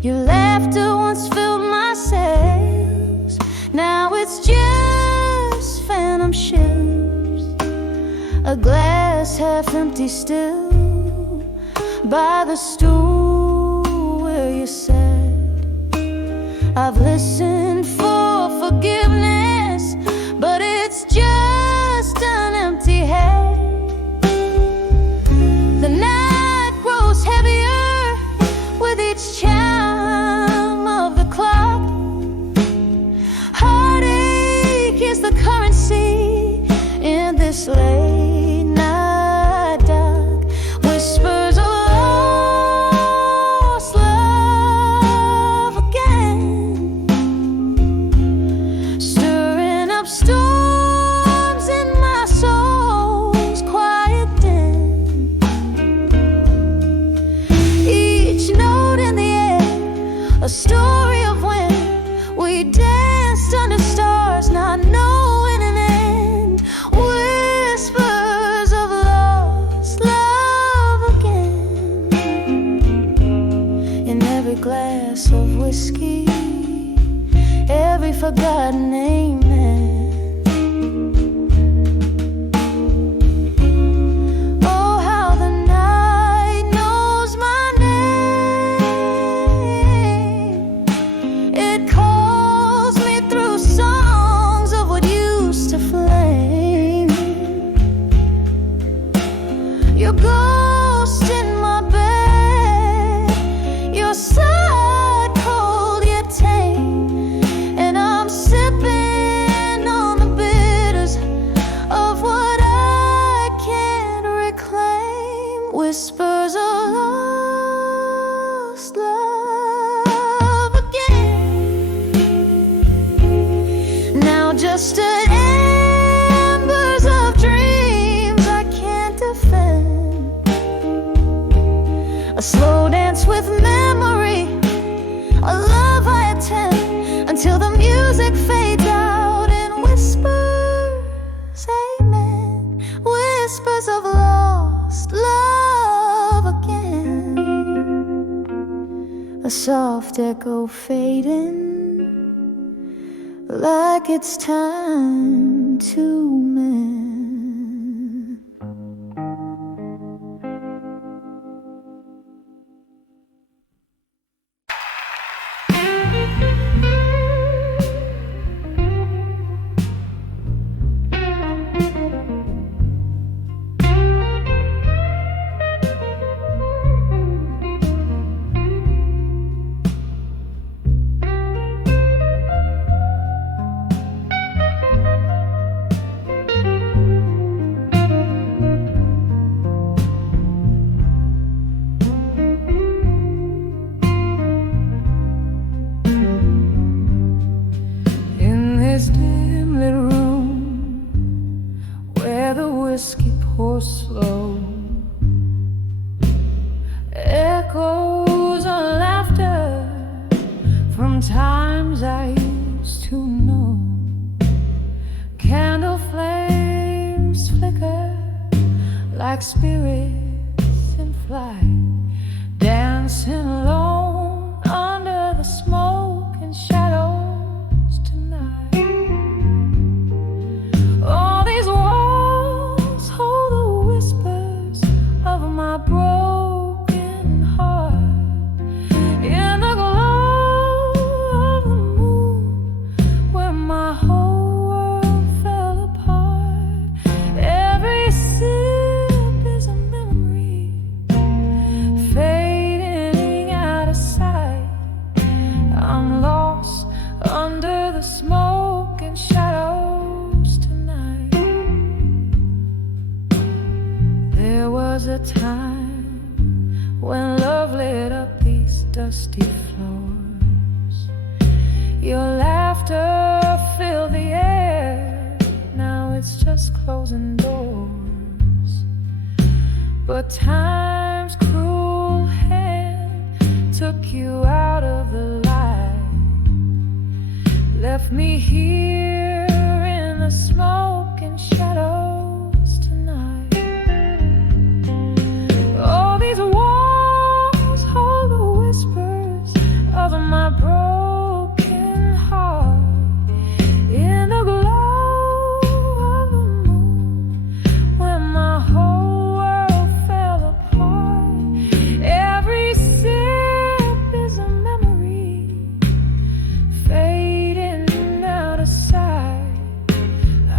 Your laughter once filled my sails, now it's just phantom ships. A glass half empty still by the stool where you sat. I've listened for forgiveness, but it's just an empty head. The night grows heavier with each chime of the clock. Heartache is the currency in this late night dark. Whispers of lost love again, stirring up storms in my soul's quiet den. Each note in the air, a story of when we danced under stars, not knowing an end. Whispers of lost love again. In every glass of whiskey, every forgotten amen. Oh, how the night knows my name. It calls me through songs of what used to flame. Your ghost in my bed, your side cold yet tame, and I'm sipping on the bitters of what I can't reclaim. Whispers of lost love again. Now just an embers of dreams I can't defend. A slow dance with memory, a love I attend until the music fades out and whispers, amen. Whispers of lost love again. A soft echo fading like it's time to mend. or slow. Echoes of laughter from times I used to know. Candle flames flicker like spirits in flight, dancing alone under the smoke and shadows tonight. All these walls hold the whispers of my broken heart. In the glow of the moon, where my whole world fell apart, every sip is a memory fading out of sight. I'm lost under the smoke and shadows tonight. There was a time when love lit up these dusty floors. Your laughter filled the air, now it's just closing doors. But time's cruel hand took you out of the light, left me here in the smoke and shadows tonight. All these walls hold the whispers of my broken heart. In the glow of the moon, when my whole world fell apart, every sip is a memory fading out of sight.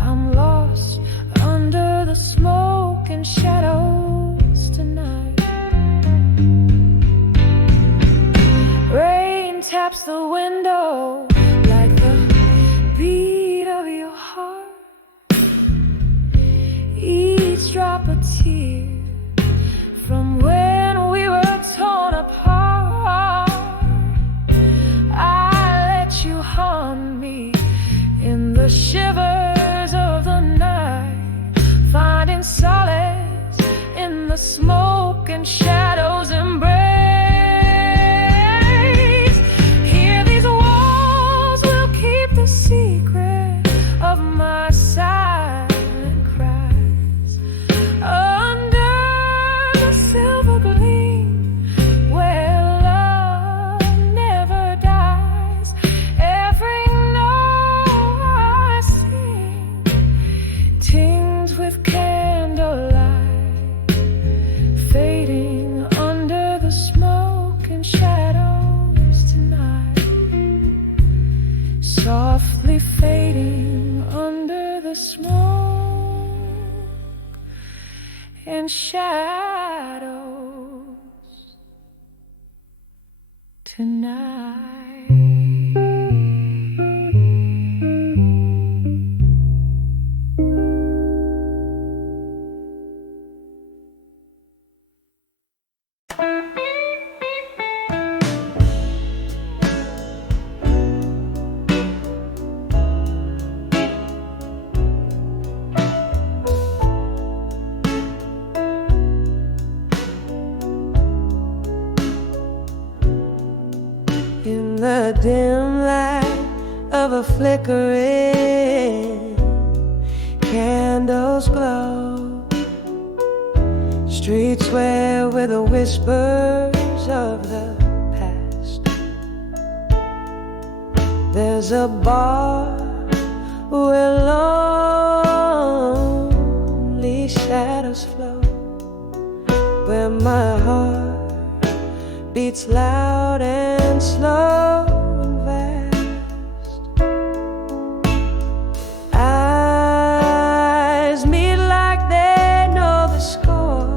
I'm lost under the smoke and shadows tonight. Rain taps the window like the beat of your heart. Each drop a tear from when we were torn apart. I let you haunt me in the shivers of the night, finding solace in the smoke and shadows embrace. Here these walls will keep the secret of my silent cries. Under the silver gleam where love never dies, every note I sing tinged with candlelight, fading under the smoke and shadows tonight. Softly fading under the smoke and shadows tonight. In the dim light of a flickering candle's glow, streets sway with the whispers of the past. There's a bar where lonely shadows flow, where my heart beats loud and slow and fast. Eyes meet like they know the score,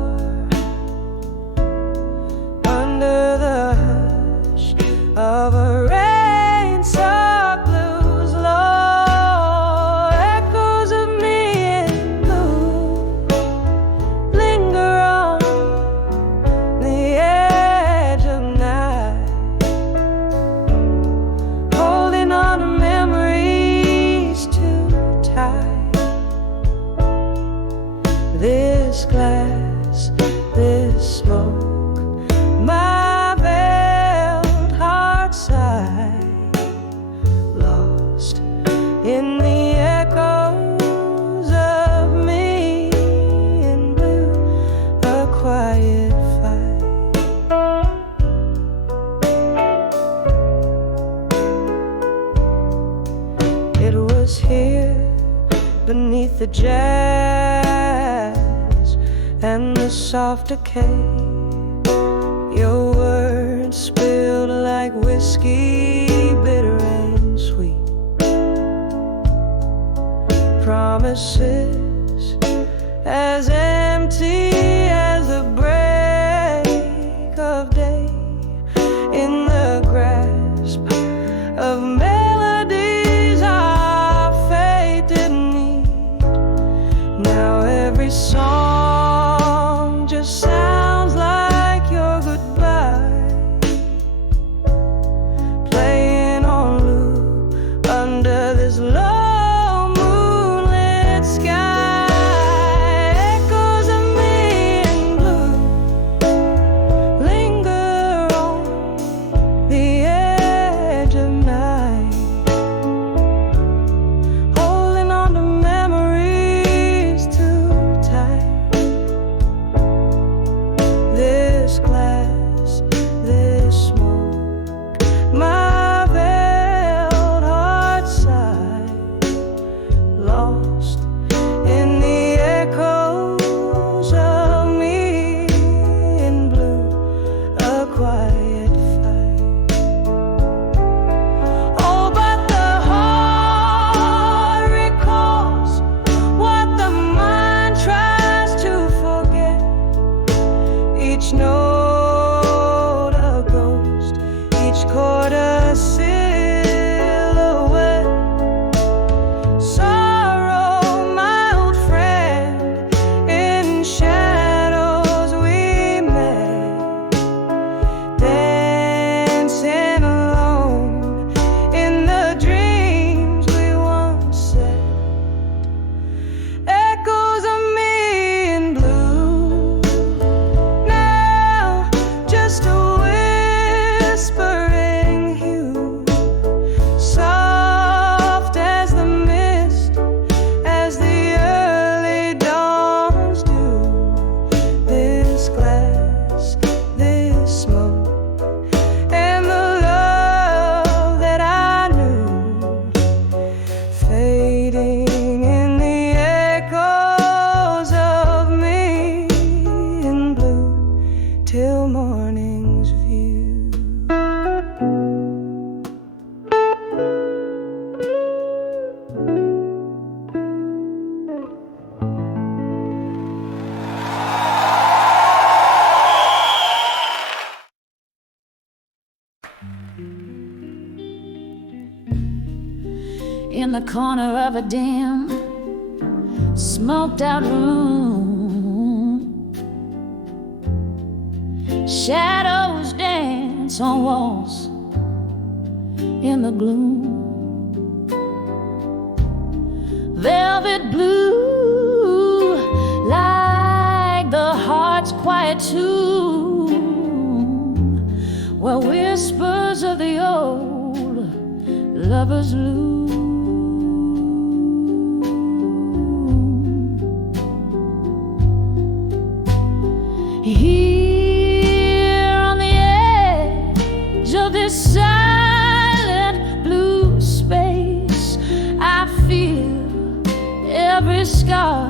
under the hush of a rain-soaked blues low. Echoes of me in blue linger on the edge of night. glass, this smoke, my veiled heart sigh, lost in the echoes of me in blue, a quiet fight. It was here beneath the jazz and the soft decay, your words spilled like whiskey, bitter and sweet. Promises as empty as the break of day in the grasp of melodies our fate didn't need. Now every song just sounds like your goodbye, playing on loop under this low moonlit sky. Echoes of me in blue linger on the edge of night, holding on to memories too tight. This glass, this smoke, my veiled heart sigh, lost in the echoes of me in blue, a quiet fight. Oh, but the heart recalls what the mind tries to forget. Each note a ghost, each chord a silhouette. Sorrow, my old friend, in shadows we met, dancing alone in the dreams we once set. Echoes of me in blue, now just a whispering hue, soft as the mist, as the early dawns do. This glass, this smoke, and the love that I knew, fading in the echoes of me in blue till morning's view. In the corner of a dim, smoked out room, shadows dance on walls in the gloom. Velvet blue, like the heart's quiet tomb, where whispers of the old lovers loom. Here on the edge of this silent blue space, I feel every scar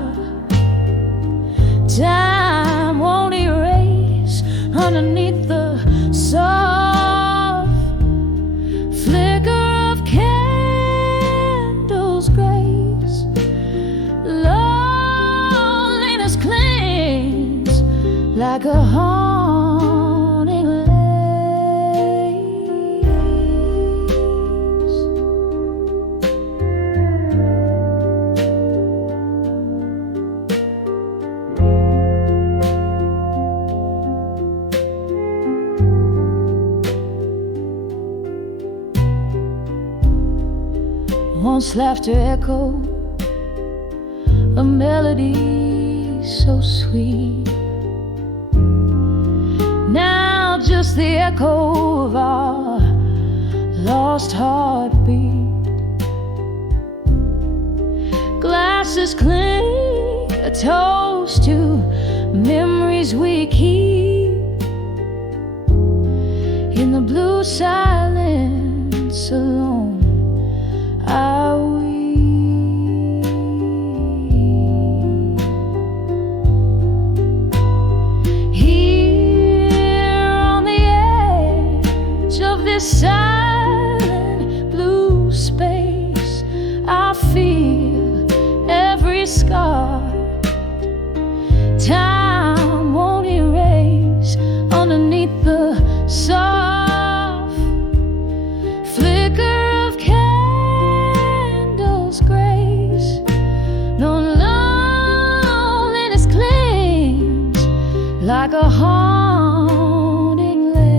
time won't erase underneath the soft flicker of candles' grace. Loneliness clings like a haunting lace. Once laughter echo of melodies so sweet. Now just the echo of our lost heartbeat. Glasses clink, a toast to memories we keep. In the blue silence alone are we. Here on the edge of this silent blue space, I feel every scar time won't erase underneath the soft flicker of candles' grace. No loneliness clings like a haunting lace.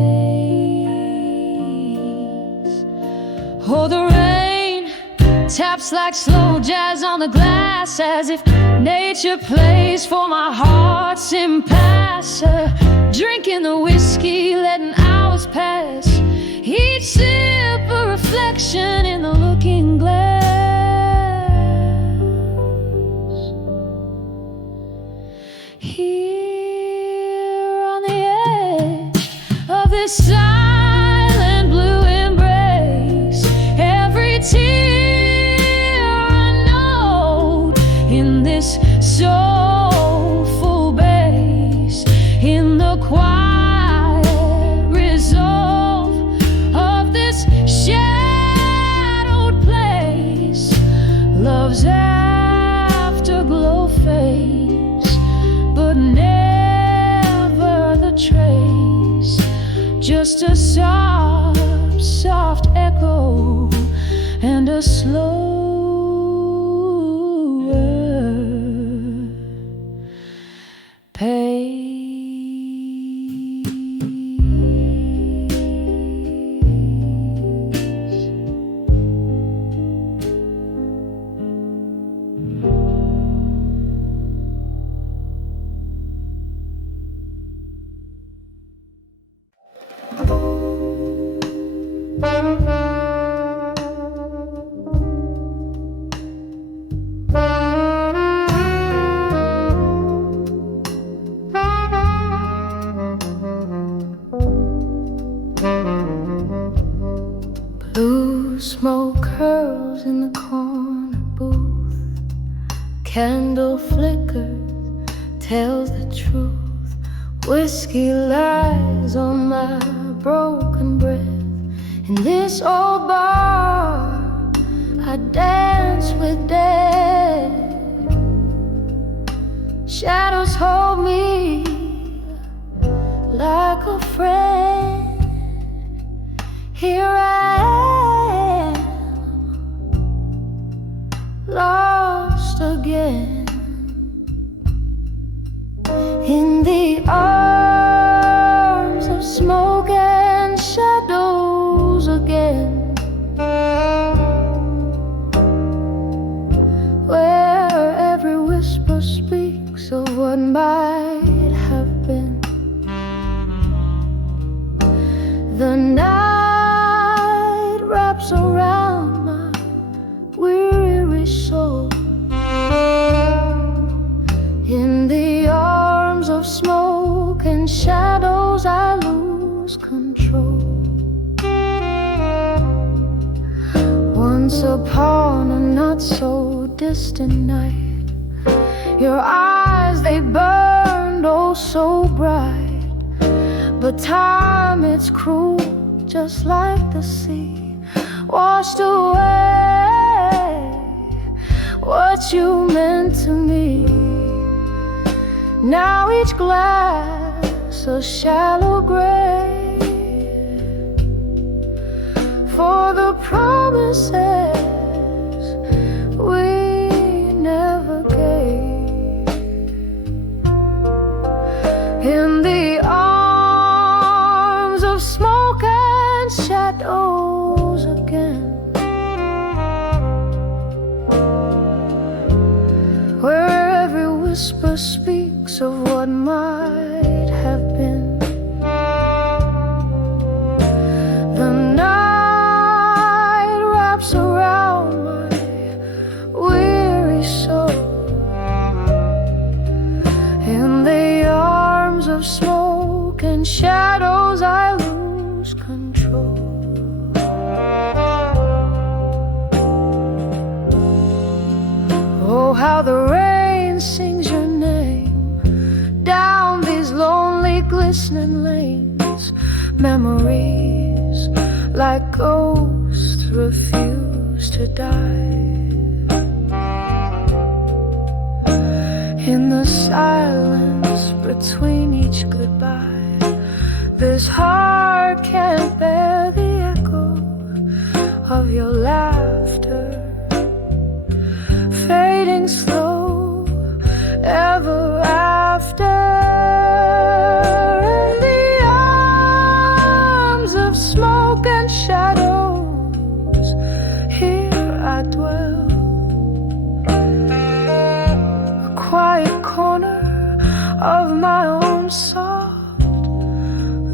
Oh, the rain taps like slow jazz on the glass, as if nature plays for my heart's impasse. Drinking the whiskey, letting hours pass, each sip a reflection in the looking glass. Here on the edge of this silent blue embrace, every tear a note in this soulful bass. In the quiet resolve of this shadowed place, love's afterglow fades, but never the trace. Just a soft, soft echo and a slower pace. Blue smoke curls in the corner booth. Candle flickers, tells the truth. Whiskey lies on my broken breath. In this old bar, I dance with death. Shadows hold me like a friend. Here I am, lost again in the arms of smoke and shadows again, where every whisper speaks of what might have been. The night wraps around my weary soul. In the arms of smoke and shadows, I lose control. Once upon a not so distant night, your eyes, they burned oh so bright. But time, it's cruel, just like the sea, washed away what you meant to me. Now each glass a shallow grave for the promises we never gave. In the arms of smoke and shadows again, where every whisper speaks echoes of what might have been. The night wraps around my weary soul. In the arms of smoke and shadows I lose control. Oh, how the rain sings your name down these lonely glistening lanes. Memories like ghosts refuse to die. In the silence between each goodbye, this heart can't bear the echo of your laughter, fading slow ever after. In the arms of smoke and shadows, here I dwell, a quiet corner of my own soft,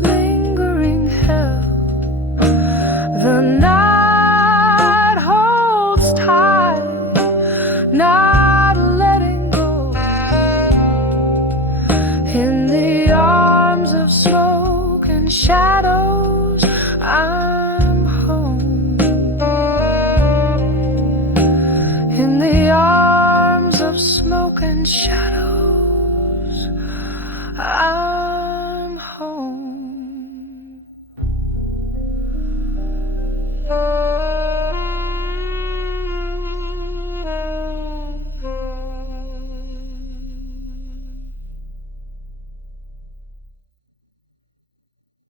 lingering hell. The night holds tight, not letting go. In the arms of smoke and shadow,